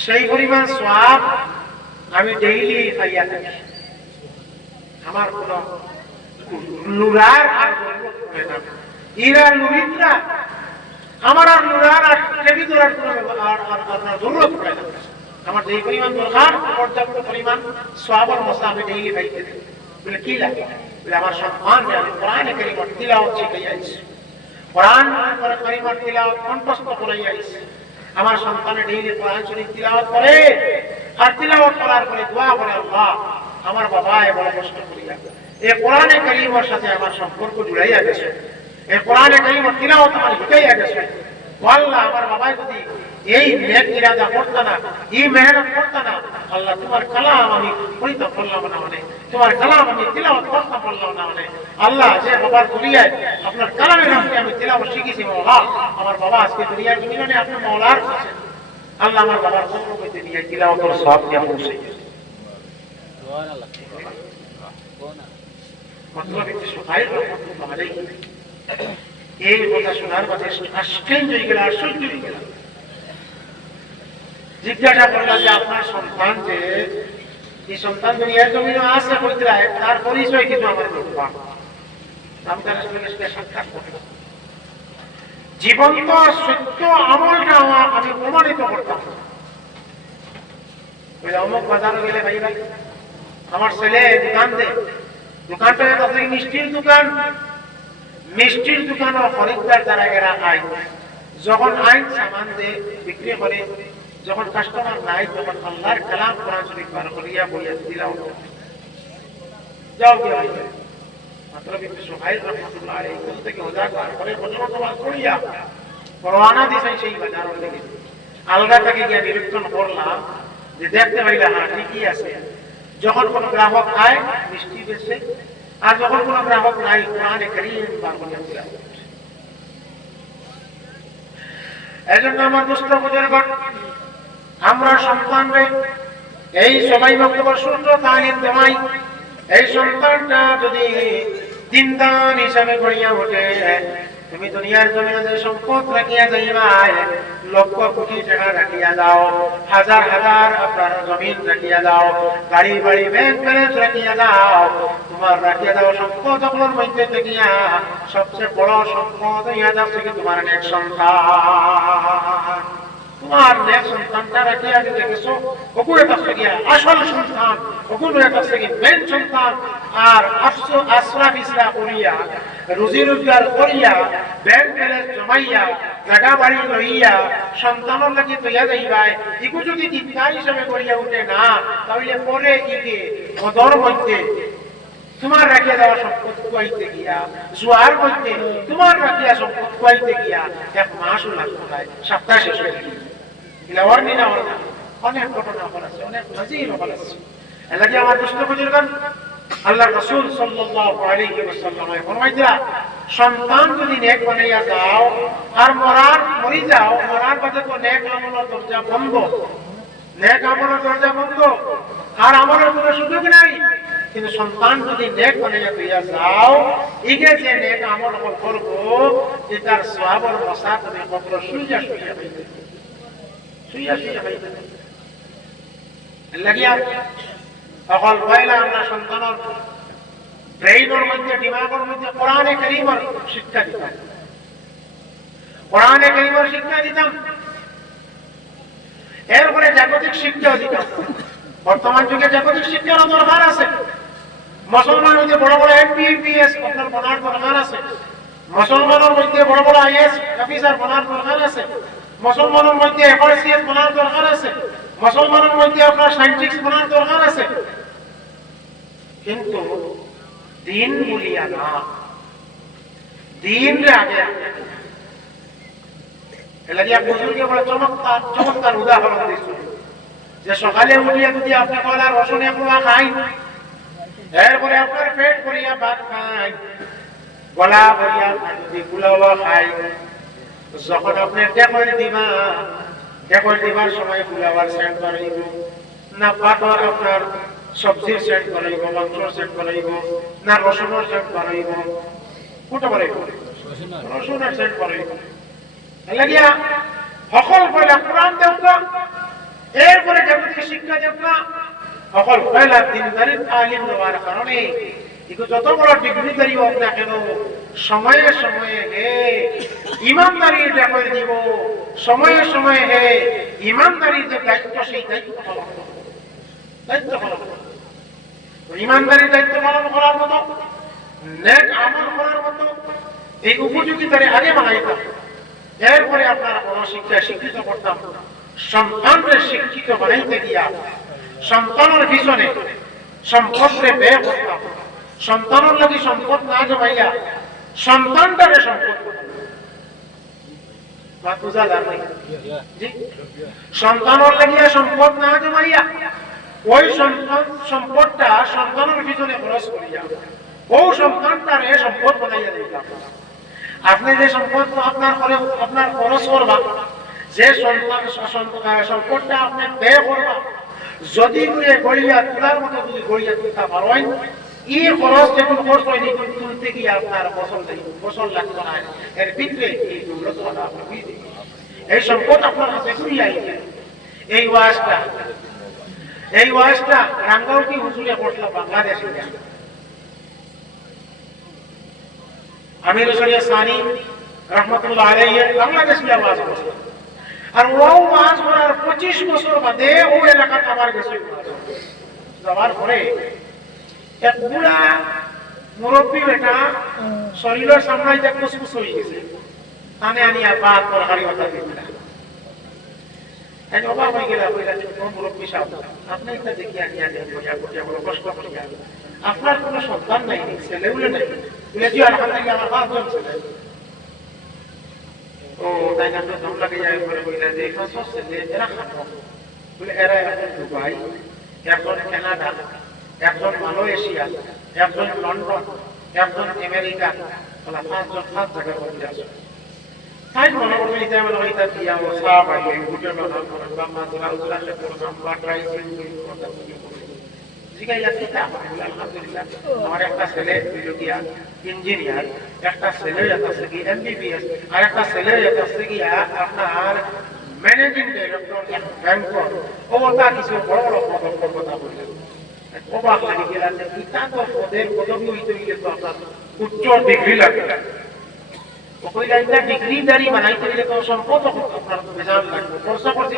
সেই পরিমাণ সওয়াব আমি ডেইলি পাইয়া থাকি, আমার কোন নুরার আর ইরা নুরিদরা আমার আর নুরার আর ক্রেডিট করার কোনো আপনার জরুরত পড়ে না। আমার যেই পরিমাণ দরকার পর্যাপ্ত পরিমাণ সওয়াবের মশা আমি ডেইলি পাইতে থাকি। বলে কি লাগে? বলে আমার সম্মান আমি কোরআনে কারিমের তিলাওয়াত শিখাইয়াছি, কোরআন কারিমের তিলাওয়াত কণ্ঠস্থ করাইয়াছি। আমার সন্তানে ডেইলি কোরআন শরীফ তিলাওয়াত করে, আর তিলাওয়াত করার পরে দোয়া করে আল্লাহ আমার বাবা বড় কষ্ট করিয়া এই কোরআনে কারিমের সাথে আমার সম্পর্ক জুড়াইয়া গেছে, এই কোরআনে কারিমের তিলাওয়াত আমার শিখাইয়া গেছে। আল্লাহ আমার বাবা যদি এই নেক ইরাদা করতো না, এই মেহনত করতো না, আল্লাহ তোমার কালাম আমি পড়িতে পারলাম না, মানে তোমার কালাম আমি তিলাওয়াত করতে পারলাম না, মানে আল্লাহ যে বাবার দুনিয়ায় আপনার কালামের নামে আমি তিলাওয়াত শিখেছি মাওলা, আমার বাবা আজকে দুনিয়ার জমিনে আপনি মাওলার কাছে আল্লাহ আমার বাবার কবর মধ্যে নিয়ে তিলাওয়াতের সওয়াব দিয়ে পৌঁছে গেছে। সুবহানাল্লাহ। মাতলাব ইবনে সুহাইল রাহমাতুল্লাহ আলাইহি এই কথা শোনার মাঝে আশ্চর্য হয়ে গেল, আশ্চর্য হয়ে গেল। জিজ্ঞাসা করলাম যে আপনার সন্তান যে এই সন্তান দুনিয়ার জমিনে আছে বলতে তার পরিচয় কিন্তু আমার দরকার, আমি তার সঙ্গে সাক্ষাৎ করতাম, জীবন্ত সত্য আমলটা আমি প্রমাণিত করতাম। অমুক বাজারে গেলে ভাই ভাই আমার ছেলে দোকান দেয়, দোকানটা মিষ্টির দোকান, মিষ্টির দোকান ও খরিদ্দার যারা এরা আয় যখন আইন সামান দিয়ে বিক্রি করে, যখন কাস্টমার নাই, তখন আল্লাহর কালাম কোরআন শরীফ বার করিয়া বলিয়া দিলাম যাও গিয়া মাত্র কিন্তু সোহাইল রহমাতুল্লাহ আলাইহি কোন থেকে ওজা বার করে বজরতবাদ করিয়া রওনা দিছেন সেই বাজারের দিকে। আলগা থেকে গিয়া নিরীক্ষণ করলাম যে দেখতে পাইলা হ্যাঁ ঠিকই আছে, যখন কোন গ্রাহক আয় মিষ্টি বেচে, আর যখন কোন গ্রাহক নাই কোরআনে কারীম বার করিয়া দিলাম। এজন্য আমার দোস্ত বুজুর্গণ, আমরা সন্তানরে এই সবাই বক্তব্য শুনলো তালিম দেওয়াই, এই সন্তানটা যদি দিনদার হিসাবে গড়িয়া ওঠে, তুমি দুনিয়ার জমিনে যে সম্পদ রাখিয়া যাইবাই, লক্ষ কোটি টাকা রাখিয়া যাও, হাজার হাজার আপনার জমিন রাখিয়া যাও, গাড়ি বাড়ি ব্যাংক ব্যালেন্স রাখিয়া যাও, তোমার রাখিয়া যাও সম্পদ আপনার মধ্যে দেখিয়া সবচেয়ে বড় সম্পদ হইয়া যাচ্ছে কি তোমার নেক সন্তান। তোমার নেক সন্তানটা রাখিয়া যদি দেখেছো ওগুলো কাছে গিয়া আসল সন্তান, ওগুলো কাছে গিয়ে মেন সন্তান, আর আশ্রা বিশ্রা করিয়া রুজি রোজগার করিয়া ব্যাংক ব্যালেন্স জমাইয়া জায়গা বাড়ি লইয়া সন্তানের লাগি তৈয়া যাইবাই, এগুলো যদি চিন্তা হিসাবে করিয়া উঠে না, তাহলে পরে ইকে মদর মধ্যে তোমার রাখিয়া দেওয়া সম্পদ খুয়াইতে গিয়া, জোয়ার মধ্যে তোমার রাখিয়া সম্পদ খুয়াইতে গিয়া এক মাসও লাগতো না, সপ্তাহ শেষ হয়ে গেল। অনেক ঘটনা বলেছে, অনেক নজির বলেছে। এলাকি আমার দুষ্ট বুজুর্গণ, আল্লাহ রাসূল সাল্লাল্লাহু আলাইহি ওয়াসাল্লাম ফরমাইয়া, সন্তান যদি নেক বানাইয়া যাও আর মরি যাও, মরার বাদে তো নেক আমলের দরজা বন্ধ, নেক আমলের দরজা বন্ধ, আর আমলের কোনো সুযোগ নাই। কিন্তু সন্তান যদি নেক বানাইয়া দিয়া যাও, ইগে যে নেক আমল করবো, এটার সওয়াবের মশা তুমি কত সুইয়া সুইয়া হইবে, সুইয়া সুইয়া হইবে। লাগিয়া অকল পয়লা আমরা সন্তানের ব্রেইনের মধ্যে, দিমাগের মধ্যে কোরআনে কারীমের শিক্ষা দিতাম, কোরআনে কারীমের শিক্ষা দিতাম, এরপরে জাগতিক শিক্ষা দিতাম। বর্তমান যুগে জাগতিক শিক্ষার দরকার আছে। মুসলমানের মধ্যে বড় বড় এমবিবিএস আপনার বানার দরকার আছে, মুসলমানের মধ্যে বড় বড় আইএস অফিসার বানার দরকার আছে, মুসলমানের মধ্যে এফআরসিএস বানার দরকার আছে, মুসলমানের মধ্যে আপনার সায়েন্টিস্ট বানার দরকার আছে। কিন্তু দিন বলিয়া না, দিন রে আগে এলাকা বুজুর্গে বলে চমৎকার চমৎকার উদাহরণ দিয়েছিল যে সকালে উঠিয়া যদি আপনি বলার রসুনে পোয়া খাই, এরপরে আপনার পেট ভরিয়া ভাত খাই, গলা ভরিয়া যদি পোলাও খাই, যখন আপনি ডেকর দিবার সময় পোলাওয়ার সেন্ট করাইব না, ভাতর আপনার সবজির সেন্ট করাইব, মাংসর সেন্ট করাইব না, রসুনের সেন্ট করাইব, কোনটা করাইব? রসুনের সেন্ট করাইব। লাগিয়া সকল পয়লা কোরআন দেবতা, এরপরে জাগতিক শিক্ষা দেবতা, সকল পয়লা দিনদারির তালিম দেওয়ার কারণে যত বড় ডিগ্রিদারি হোক না কেন, সময়ে সময়ে হে ইমানদারির ব্যাপার দিব, সময়ে সময়ে হে ইমানদারির যে দায়িত্ব, সেই দায়িত্ব পালন করব, দায়িত্ব পালন করব। ইমানদারির দায়িত্ব পালন করার মতো, নেক আমল করার মতো এই উপযোগিতারে আগে বানাইতাম, এরপরে আপনারা কোন শিক্ষা শিক্ষিত করতাম। সন্তানকে শিক্ষিত বানাইতে গিয়া সন্তানের পিছনে সম্পদরে ব্যয় করতাম, সন্তানের লাগি সম্পদ না জমাইয়া সন্তানটারে সম্পদ সন্তানের লাগিয়া সম্পদ না জমাইয়া ওই সম্পদটা সন্তানের পিছনে খরচ করিয়া ও সন্তানটারে সম্পদ বানাইয়া দিতাম। আপনি যে সম্পদ আপনার খরচ করবা, যে সম্পদটা আপনি ব্যয় করবা, যদি গড়িয়া তোলার মতো যদি গড়িয়া তুলতে পারেন, এই খরচ যখন খরচ হয়নি তুলতে গিয়ে আপনার ফসল লাগতো না, এর ভিতরে এই দৌলত এই সম্পদ আপনার কাছে ঘুরিয়ে আইবে। এই ওয়াজটা রাঙ্গাউটি হুজুরে পড়ল বাংলাদেশে, আমির শরিয়া সানি রহমতুল্লাহ আলাইহি বাংলাদেশে ওয়াজ করছে। আর ও ওয়াজ করার 25 বছর বাদে ও এলাকাতে আবার গেছে, যাওয়ার পরে এক বুড়া মুরব্বী বেটা শরীরের সামনে কুসকুস হয়ে গেছে, তানে আনিয়া ভাত তরকারি কথা দিলা আমি অবাক হয়ে গেলাম কইলা ছোট মুরব্বী সাহেব আপনি এটা দেখি আনিয়া দেন বইয়া বইয়া বড় কষ্ট করিয়া আপনার কোনো সন্তান নাই ছেলে বলে নাই বলে জি আলহামদুলিল্লাহ আমার 5 জন ছেলে ও তাই না তো দম লাগে যায় করে কইলা যে 5 ছেলে এরা খাবো বলে এরা এখন দুবাই একজন কানাডা একজন মালয়েশিয়া একজন লন্ডন একজন আমেরিকা বলা 5 জন 5 জায়গায় বসে আছে তাই মনে করবে এটা মনে হয় তার দিয়া ও সাব আগে গুটে বানা করে বাম্মা তোলা উজলা সে প্রোগ্রাম বাটরাই কথা বলি জিগাই আছে তা আলহামদুলিল্লাহ আমার একটা ছেলে বিজ্ঞান ইঞ্জিনিয়ার একটা ছেলে আছে কি এমবিবিএস আর একটা ছেলে আছে কি আপনার ম্যানেজিং ডাইরেক্টর ব্যাংক ও তা কিছু বড় বড় পদক্ষেপ কথা বললেন অবাক লাগে গেলাম যে ইটা তো পদের পদবি হইতে গেলে তো আপনার উচ্চ ডিগ্রি লাগে ওই লাইনটা ডিগ্রি দাঁড়ি বানাইতে গেলে তো সম্পদ আপনার বেজান লাগবে খরচা খরচি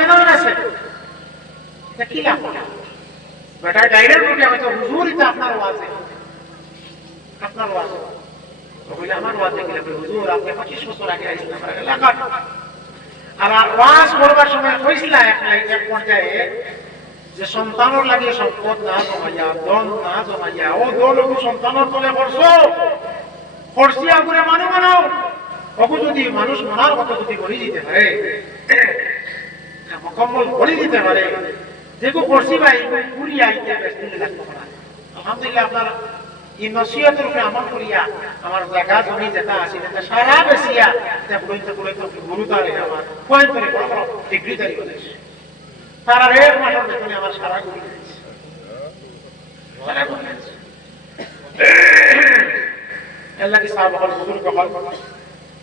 বেজান আছে এটা কি লাভ বেটা ডাইরেক্ট বলতে আমি তো হুজুর এটা আপনার ওয়াজে বলে আমার ওয়াজে গেলে হুজুর আপনি 25 বছর আগে আইসলেন আমার এলাকা আর ওয়াজ করবার সময় কইছিলা এক পর্যায়ে যে সন্তানের লাগে সম্পদ না জমাইয়া দল না জমাইয়া ও দল সন্তানের তলে করছো খরচিয়া করে মানুষ বানাও ওকে যদি মানুষ মানার কথা যদি বলি দিতে পারে মোকাম্মল বলি দিতে পারে যেগো খরচি ভাই পুরি আইতে ব্যস্ত লাগতো না আলহামদুলিল্লাহ আপনার এই নসিহতের উপরে আমল করিয়া আমার জায়গা জমি যেটা আছে যেটা সারা বেশিয়া এটা বলতে গুরুতারে আমার পয়েন্টে বড় বড় ডিগ্রি তৈরি করেছে তারা রেল মাঠের বেতনে আমার সারা ঘুরে গেছে এলাকি সাহেব হল বুজুর্গ হল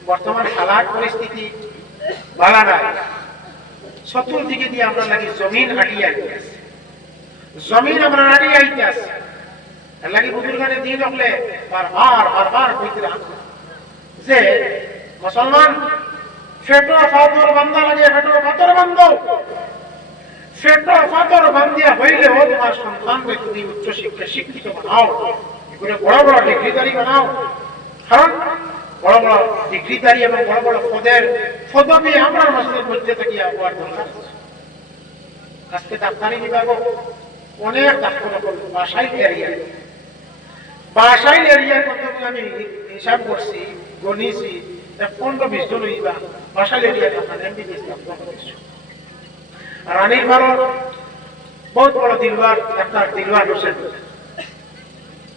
বর্তমান হালাত পরিস্থিতি ভালো নাই চতুর্দিকে দিয়ে আমরা লাগি জমিন হাঁটিয়ে আইতে আছে জমিন আমরা হাঁটিয়ে আইতে আছে এলাকি বুজুর্গানে দিয়ে রাখলে বারবার কইতে যে মুসলমান ফেটো ফাতর বান্দা লাগে ফেটো ফাতর বান্দো ফেটো ফাতর বান্দিয়া হইলেও তোমার সন্তানকে তুমি উচ্চ শিক্ষিত বানাও এগুলো বড় বড় ডিগ্রিধারী বানাও কারণ বড় বড় ডিগ্রিধারী এবং বড় বড় পদবি আমরা মাসের মধ্যে থেকে হওয়ার দরকার আজকে ডাক্তারি বিভাগও অনেক ডাক্তার বাসাইল এরিয়ার কথা আমি হিসাব করছি গণিছি 15-20 জন হইবা বাসাইল এরিয়ার আপনার এমবিবিএস রানীর ভারত বহুত বড় দিলওয়ার ডাক্তার দিলওয়ার হোসেন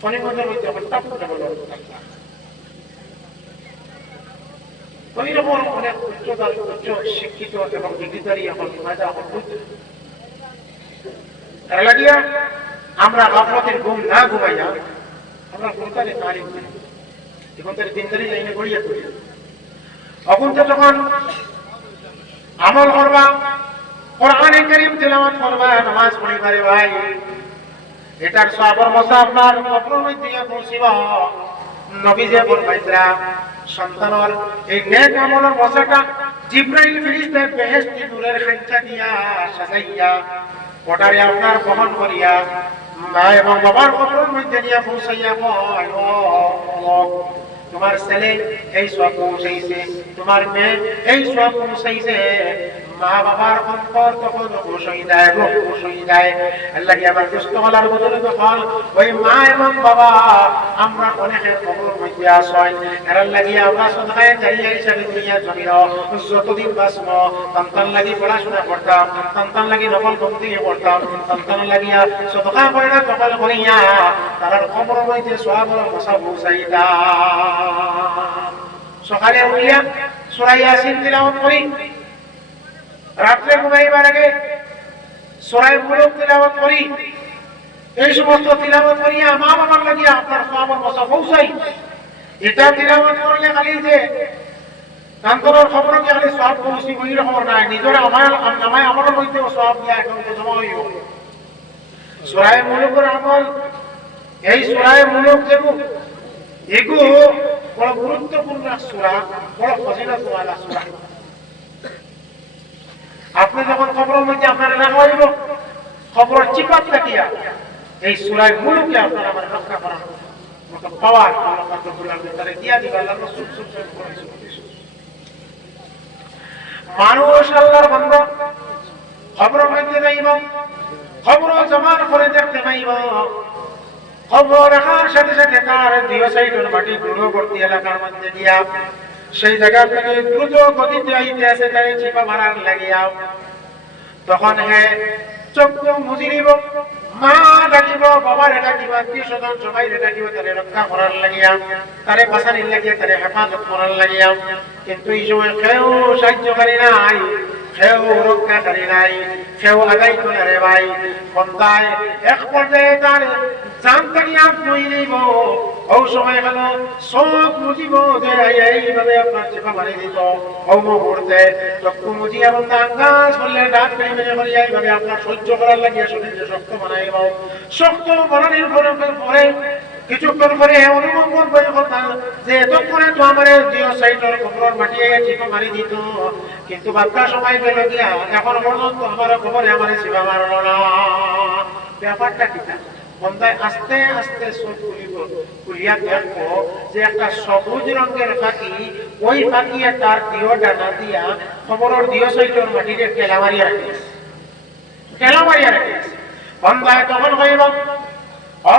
ফণিগঞ্জের মধ্যে এখন টপ করে বলল ওইরকম অনেক উচ্চ শিক্ষিত এবং ডিগ্রিধারী এখন তার লাগিয়া আমরা গাফলতের ঘুম না ঘুমাইয়া আমরা কোনটারে তারিখ করি এখন তার দিনদারি লাইনে গড়িয়া করি এখন তো যখন আমল করবা কোরআনে কারীম তেলাওয়াত করবা নামাজ পড়িবারে ভাই এটার সওয়াবের মশা আপনার কবরের মধ্যে পৌঁছিব নবী যে বলবাইতরা সন্তানের এই নেক আমলের মশাটা জিবরাইল ফেরেশতা বেহেশতে নূরের খাঁচা দিয়া সাজাইয়া ওটারে আপনার বহন করিয়া মা এবং বাবার কবরের মধ্যে নিয়ে পৌঁছাইয়া কয় ও তোমার ছেলে এই সওয়াব পৌঁছাইছে তোমার মেয়ে এই সওয়াব পৌঁছাইছে মা বাবার অন্তর তখন খুশ হয়ে যায় রূহ খুশ হয়ে যায় আল্লাহ কি আবার দুষ্ট হলার বদলে তখন ওই মা এবং বাবা আমরা অনেকের কবরের মধ্যে আসয় এর লাগি আমরা সদায় জারিয়া হিসাবে দুনিয়া জমির যতদিন বাঁচবো সন্তান লাগি পড়াশোনা করতাম সন্তান লাগি নকল বন্দি করতাম সন্তান লাগিয়া সদকা কইরা কপাল করিয়া তার কবরের মধ্যে সওয়াবের মশা পৌঁছাইতাম সকালে উঠিয়া সূরা ইয়াসিন তিলাওয়াত করি রাত্রে ঘুমাইবার আগে সূরা মুলক তিলাওয়াত করি এই সমস্ত তিলাওয়াত করিয়া মা বাবার লাগিয়া আপনার সওয়াবের মশা পৌঁছাই এটা তিলাওয়াত করলে খালি যে কান্তরের খবর কি খালি সওয়াব পৌঁছি ওই রকম না নিজের আমার মধ্যে সওয়াব দিয়া এখন জমা হইব সূরা মুলকের আমল এই সূরা মুলক এগুলো বড় গুরুত্বপূর্ণ সূরা বড় ফজিলতওয়ালা সূরা আপনি যখন খবরের মধ্যে আপনার রাখা হইব খবরের চিপাত থাকিয়া এই সূরা মুলকে আপনার আমার রক্ষা করা কত পাওয়ার আল্লাহ পাক রব্বুল আলামিন তারে দিয়া দিবেন আল্লাহ রাসূল সাল্লাল্লাহু আলাইহি ওয়াসাল্লাম। মানুষ আল্লাহর বান্দা খবর মধ্যে যাইব, খবর জমান করে দেখতে পাইব, খবর রাখার সাথে সাথে তার দুই সাইডের মাটি দূরবর্তী এলাকার মধ্যে গিয়া সেই জায়গা থেকে দ্রুত গতিতে আইতে আসে তাই চিপা মারার লাগিয়া তখন হে চক্ষু মুজি দিব, মা ডাকিব, বাবার ডাকিব, আত্মীয় স্বজন সবাই ডাকিব তারে রক্ষা করার লাগিয়া, তারে বাঁচানির লাগিয়া, তারে হেফাজত করার লাগিয়া। কিন্তু এই সময় কেউ সাহায্যকারী নাই, কেউ রক্ষাকারী নাই, কেউ আদায় করে রে ভাই। বন্দায় এক পর্যায়ে তার জান থেকে আপ নই দিব, ও সময় গেল সব মুজিব যে এইভাবে আপনার চেপা মারি দিত। ও মুহূর্তে চক্ষু মুজিয়া বন্ধা আঙ্গাজ করলে ডাক পেয়ে মেরে মারি এইভাবে আপনার সহ্য করার লাগিয়া শরীরকে শক্ত বানাইব। শক্ত বানানোর পরে কিছুক্ষণ পরে অনুভব করে কথা যে এতক্ষণে তো আমার জিও সাইটের খবর মাটিয়ে চিপা মারি দিত, কিন্তু বাচ্চা সময় গেল গিয়া এখন পর্যন্ত আমার খবরে আমার সেবা মারল না। ব্যাপারটা কি? বন্দায় আস্তে আস্তে চোখ খুলিয়া দেখবো যে একটা সবুজ রঙের পাখি, ওই পাখি তার দিও ডানা দিয়া খবরের দিও সাইটের মাটিতে টেলা মারিয়া রাখিস, টেলা মারিয়া রাখিস। বন্দায় তখন হইব, ও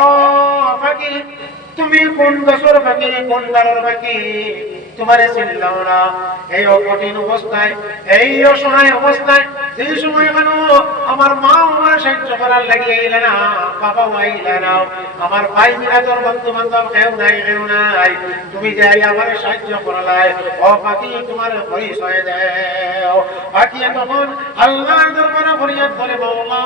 পাখি তুমি কোন গাছের পাখি, কোন ডালের পাখি, তোমারে চিনলাম না। এই কঠিন অবস্থায়, এই অসহায় অবস্থায়, যে সময় কেন আমার মা আমার সাহায্য করার লাগিয়ে এলে না, বাবা আইলে না, আমার ভাই বিরাদর বন্ধু বান্ধব কেউ নাই, কেউ নাই, তুমি যে আমার সাহায্য করলাই, ও পাখি তোমার পরিচয় দেও। পাখি তখন আল্লাহর দরবারে ফরিয়াদ করে, মাওলা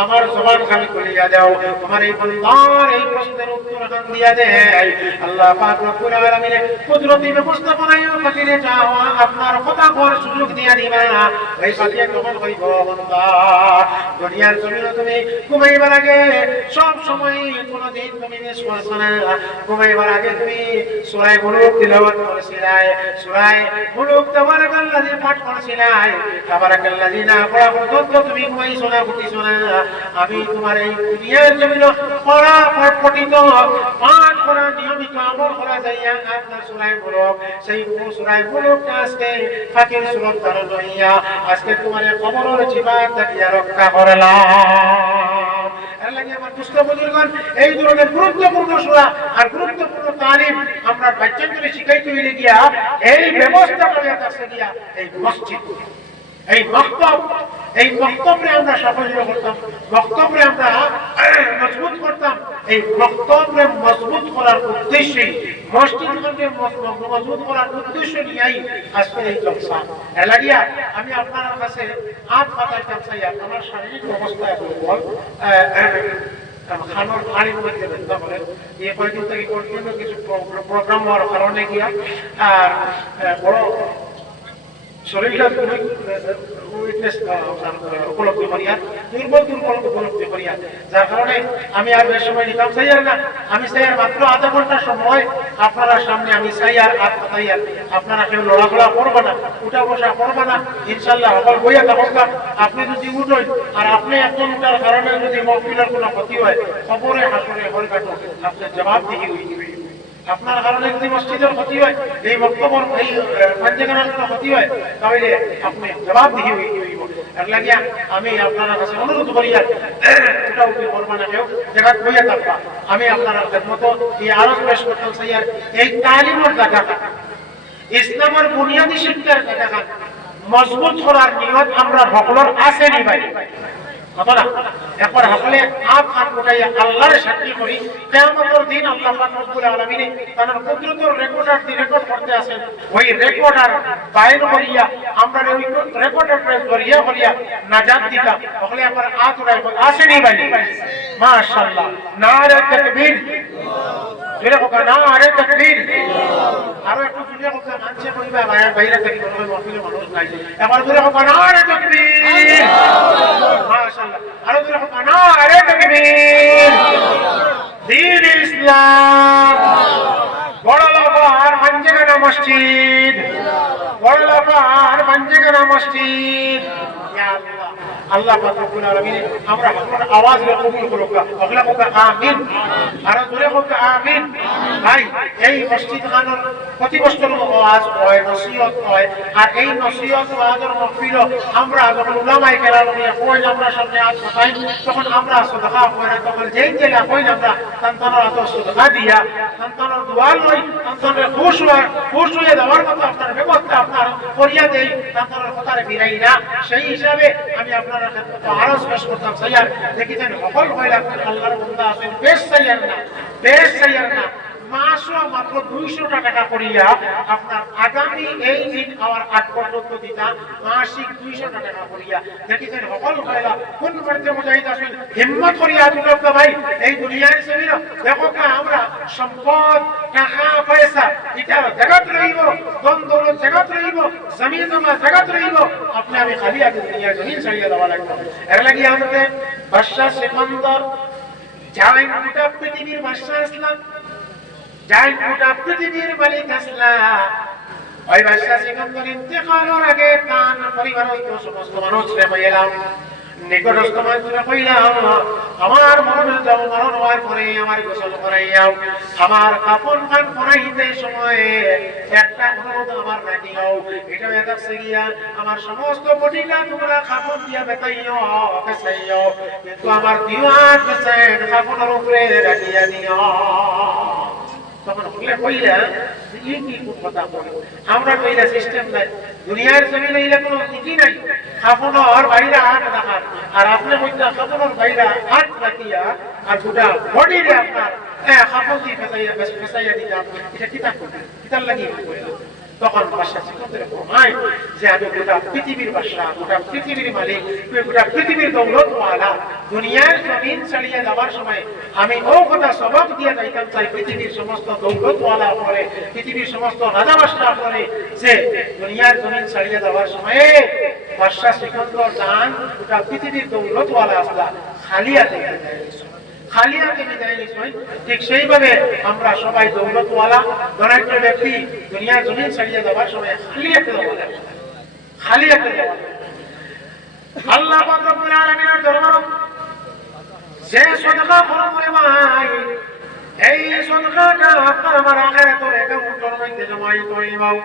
আমার জবান খালি করিয়া দাও, তোমার এই বন্দার এই প্রশ্নের উত্তর খান দিয়া দেয়। আল্লাহ পাক রব্বুল আলামিন কুদরতি ব্যবস্থাপনায় পাখিরে চাওয়া আপনার কথা কর সুযোগ দিয়া দিবা। এই পাখি তখন হইব, বন্দা দুনিয়ার জমিনে তুমি ঘুমাইবার আগে সব সময় কোনদিন তুমি মিস করছো না। ঘুমাইবার আগে তুমি সূরা মুলুক তিলাওয়াত করছিলাই, সূরা মুলুক তাবারাকাল্লাযী পাঠ করছিলাই, তাবারাকাল্লাযী না পড়া পর্যন্ত তুমি ঘুমাইছো না, ঘুমাইছো না। আমি তোমার এই দুনিয়ার জমিনে পড়া পঠিত পাঠ করা নিয়মিত আমল করা যাইয়া আপনার সূরা মুলুক, সেই সূরা মুলুকটা আজকে ফাকির সূরত ধারণ হইয়া আজকে তোমার কবরের জীবাত থেকে রক্ষা করলাম। এর লাগি আমার দুস্থ বুজুর্গগণ, এই ধরনের গুরুত্বপূর্ণ সূরা আর গুরুত্বপূর্ণ তালিম আমরা বাচ্চাদের শিখাইতে হইলে গিয়া এই ব্যবস্থা করে কাছে গিয়া এই মসজিদ, এই বক্তব্য, এই বক্তব্যে আমরা সাফল্য করতাম, বক্তব্যে আমরা মজবুত করতাম। এই বক্তব্যে মজবুত করার উদ্দেশ্যে, মসজিদকে মজবুত করার উদ্দেশ্য নিয়েই আজকের এই জলসা। এর লাগিয়া আমি আপনার কাছে হাত পাতাইতাম চাই, আমার শারীরিক অবস্থায় দুর্বল, খানোর পানির মধ্যে ব্যথা করে, এই কয়েকদিন থেকে কন্টিনিউ কিছু প্রোগ্রাম হওয়ার কারণে গিয়া আর বড় শরীরটা উপলব্ধি করিয়া, দুর্বল দুর্বল উপলব্ধি করিয়া, যার কারণে আমি আর বেশ সময় নিতাম চাই আর না। আমি চাই আর মাত্র আধা ঘন্টার সময় আপনারা সামনে আমি চাই আর হাত পাতাই আর আপনারা কেউ লড়াফড়া করবে না, উঠা বসা করবে না, ইনশাল্লাহ সকল বইয়া থাকা। আপনি যদি উঠেন আর আপনি একজন উঠার কারণে যদি মহফিলের কোনো ক্ষতি হয়, খবরে হাসরে হল কাটো আপনার জবাব দিয়ে আপনার কারণে যদি মসজিদের ক্ষতি হয়, এই বক্তব্য এই পাঞ্জাগানার কোনো ক্ষতি হয়, তাহলে আপনি জবাব দিয়ে হইব। এর লাগিয়া আমি আপনার কাছে অনুরোধ করি আর ওটা উঠে করবা না, কেউ জায়গা বইয়া থাকবা। আমি আপনার মতো এই আরো পেশ করতাম চাই আর এই তালিমের জায়গা, ইসলামের বুনিয়াদী শিক্ষার জায়গা মজবুত করার নিয়ত আমরা সকলের আছে নি ভাই? কতটা একবার সকলে আপ হাত উঠাইয়া আল্লাহর সাক্ষী করি, কিয়ামতের দিন আল্লাহ পাক রব্বুল আলামিন তার কুদরতের রেকর্ড করতে আছেন। ওই রেকর্ডার বাইরে করিয়া আমরা ওই রেকর্ডার করিয়া করিয়া নাজাত দিতা। সকলে একবার হাত উঠাইব, আসেনি ভাই? মাশাআল্লাহ, নারে তাকবীর, জোরে হোক নারে তাকবীর। আরো একটু জোরে হোক, মানছে কইবা বাইরে থেকে কোনো মহফিলে মানুষ নাই, এবার জোরে হোক নারে তাকবীর। মাশাআল্লাহ, আরো জোরে হোক নারে তাকবীর। দ্বীন ইসলাম বড়লাফার পাঞ্জাগানা মসজিদ, বড়লাফার পাঞ্জাগানা মসজিদ। ইয়া আল্লাহ, আল্লাহ পাক রব্বুল আলামিন আমরা আপনার আওয়াজ কবুল করুক আল্লাহ পাক আমিন আর জোরে হোক আমিন ভাই এই মসজিদ খানের প্রতি বছর ওয়াজ হয় নসিহত হয় আর এই নসিহত ওয়াজের মাহফিল আমরা যখন উলামায়ে কেরাম নিয়ে কই আমরা সামনে আজ পাই তখন আমরা সাদাকা করে তখন যেই জেলা কই আমরা সন্তানের হাতে সাদাকা দিয়া সন্তানের দোয়া লই সন্তানের খুশ হয়ে দেওয়ার মতো আপনার ব্যবস্থা আপনার করিয়া দেই সন্তানের কথারে ফিরাই না সেই হিসাবে আমি আপনার কাছে আরজ পেশ করতাম সাইয়ার দেখিছেন সকল হইলা আল্লাহর বান্দা আছেন বেশ সাইয়ার না মাত্র 200 টাকা করিয়া আপনার আগামী এই দিন আমার 8 পর্যন্ত দিতা মাসিক 200 টাকা করিয়া দেখিছেন সকল হইলা কোন পর্যায়ে মুজাহিদ আছেন হিম্মত করিয়া যুবক ভাই এই দুনিয়ার জমিন দেখো না আমরা সম্পদ টাকা পয়সা এটা জগৎ রইব দ্বন্দ্ব জগৎ রইব জমিন জমা জগৎ রইব আপনি আমি খালি আগে দুনিয়া জমিন ছাড়িয়ে দেওয়া লাগবে এর লাগি আমাদের বাদশা সিকন্দর যাই গোটা পৃথিবীর বাদশা ইসলাম যাই গোটা পৃথিবীর মালিক আসলাম ওই বাদশা সিকন্দর ইন্তেকালের আগে তার পরিবারের সমস্ত মানুষকে বললাম নিকটস্থ মানুষরা কইলাম আমার মরণ হওয়ার পরে আমার গোসল করাইয়াও আমার কাপড় খান পরাইতে সময়ে একটা অনুরোধ আমার রাখিও এটা দেখাচ্ছে গিয়া আমার সমস্ত বডিটা তোমরা কাপড় দিয়া বেতাইও বেসাইও কিন্তু আমার দিওয়াত বেসে কাপড়ের উপরে রাখিয়া দিও তখন বলে কইলা এই কি কথা বলে আমরা কইলা সিস্টেম নাই দুনিয়ার জমিনে এইলা কোনো নীতি নাই কাপড়ের বাইরে হাত রাখা আর আপনি কইলা কাপড়ের বাইরে হাত রাখিয়া আর গোটা বডিরে আপনার কাপড় দিয়ে ফেসাইয়া দিতাম এটা কিতাব কিতাব লাগিয়ে তখন বাদশা সিকন্দর ফরমায় যে আমি গোটা পৃথিবীর বাদশা গোটা পৃথিবীর মালিক গোটা পৃথিবীর দৌলতওয়ালা দুনিয়ার জমিন ছাড়িয়ে যাওয়ার সময় আমি ও কথা সবক দিয়ে যাইতাম চাই পৃথিবীর সমস্ত দৌলতওয়ালা পরে পৃথিবীর সমস্ত রাজা বাদশা পরে যে দুনিয়ার জমিন ছাড়িয়ে যাওয়ার সময়ে বাদশা সিকন্দর দান গোটা পৃথিবীর দৌলতওয়ালা আসলা খালি হাতে বিদায় নিশ্চয় ঠিক সেইভাবে আমরা সবাই দৌলতওয়ালা ধনাঢ্য ব্যক্তি দুনিয়ার জমিন ছাড়িয়ে যাওয়ার সময় খালি হাতে যাওয়া আল্লাহ পাক রব্বুল আলামিনের দরবারে যে সদকা করবে ভাই এই সদকাটা আপনার আমার আখিরাতের অ্যাকাউন্টের মধ্যে জমাই করিবাও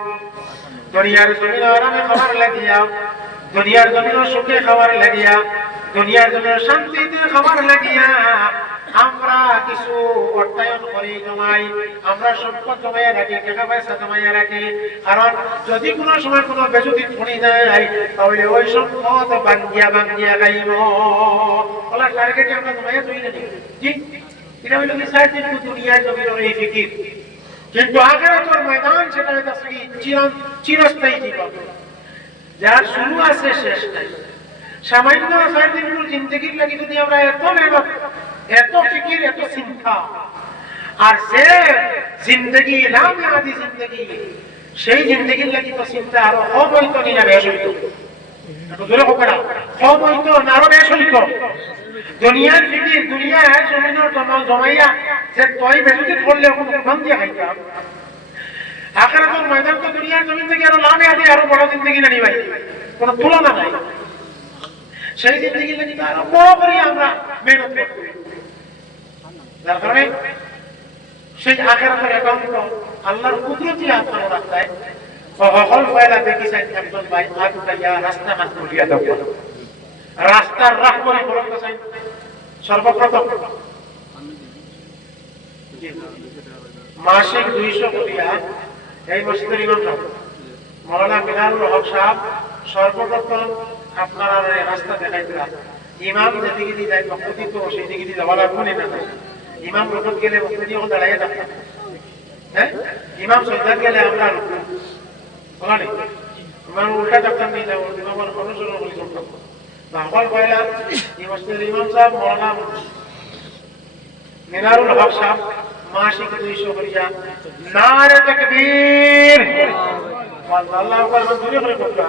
দুনিয়ার জমিন আরামে খাবার লাগিয়া দুনিয়ার জমিন সুখে খাবার লাগিয়া দুনিয়ার জমিন শান্তিতে খাবার লাগিয়া আমরা কিছু অর্থায়ন করি জমাই আমরা সম্পদ জমাইয়া রাখি টাকা পয়সা জমাইয়া রাখি কারণ যদি কোনো সময় কোনো বেজুতি পড়ে যায় তাহলে ওই সম্পদ ভাঙ্গিয়া খাইব ওলা টার্গেটে আমরা জমাইয়া তুই না ঠিক এটা হইল কি সাইড দুনিয়ার জমির এই ফিকির কিন্তু আখিরাতের ময়দান সেটা হইতাছে চিরস্থায়ী জীবন যার শুরু আছে শেষ নাই সামান্য সাইদিন জিন্দেগির লাগি যদি আমরা এত ফিকির এত চিন্তা আর যে জিন্দগি লামিয়াদি জিন্দগি সেই জিন্দগির লাগি তো চিন্তা আরো কম হইতো না বেশ হইতো একটু জোরে হোক না কম হইতো না আরো বেশ হইতো দুনিয়ার ফিকির দুনিয়ার জমিনের জমাইয়া যে তই বেশি পড়লে ওখান দিয়ে খাইতাম আখিরাতের ময়দান তো দুনিয়ার জমিন থেকে আরো লামিয়াদি আরো বড় জিন্দগি না ভাই কোনো তুলনা নাই সেই জিন্দগি লাগি আরো বড় করে আমরা মেহনত করি যার কারণে সেই আখিরাতের অ্যাকাউন্ট আল্লাহর কুদরতি আপনার রাস্তায় সকল পয়লা দেখিছেন একজন ভাই আগুটাইয়া রাস্তা হাত খুলিয়া দাও রাস্তার রাহ করে বলতেছেন সর্বপ্রথম মাসিক 200 করিয়া এই মসজিদের ইমাম সাহেব মাওলানা মিনারুল হক সাহেব সর্বপ্রথম আপনারা রাস্তা দেখাইছিলেন ইমাম যেদিকে দিয়ে যায় মুক্তি তো সেই দিকে দিয়ে যাওয়া লাগবে না ইমাম রুকুত গেলে মুক্তি ওখানে দাঁড়িয়ে থাকতেন হ্যাঁ ইমাম সজ্জাদ গেলে আমরা বলানি ইমাম উল্টা থাকতাম নিয়ে যাবো ইমামের অনুসরণ করি করতাম সকল পয়লা এই মসজিদের ইমাম সাহেব মাওলানা মিনারুল হক সাহেব মাসিক 200 করিয়া নারে তাকবীর আল্লাহু আকবার জোরে করে বলবা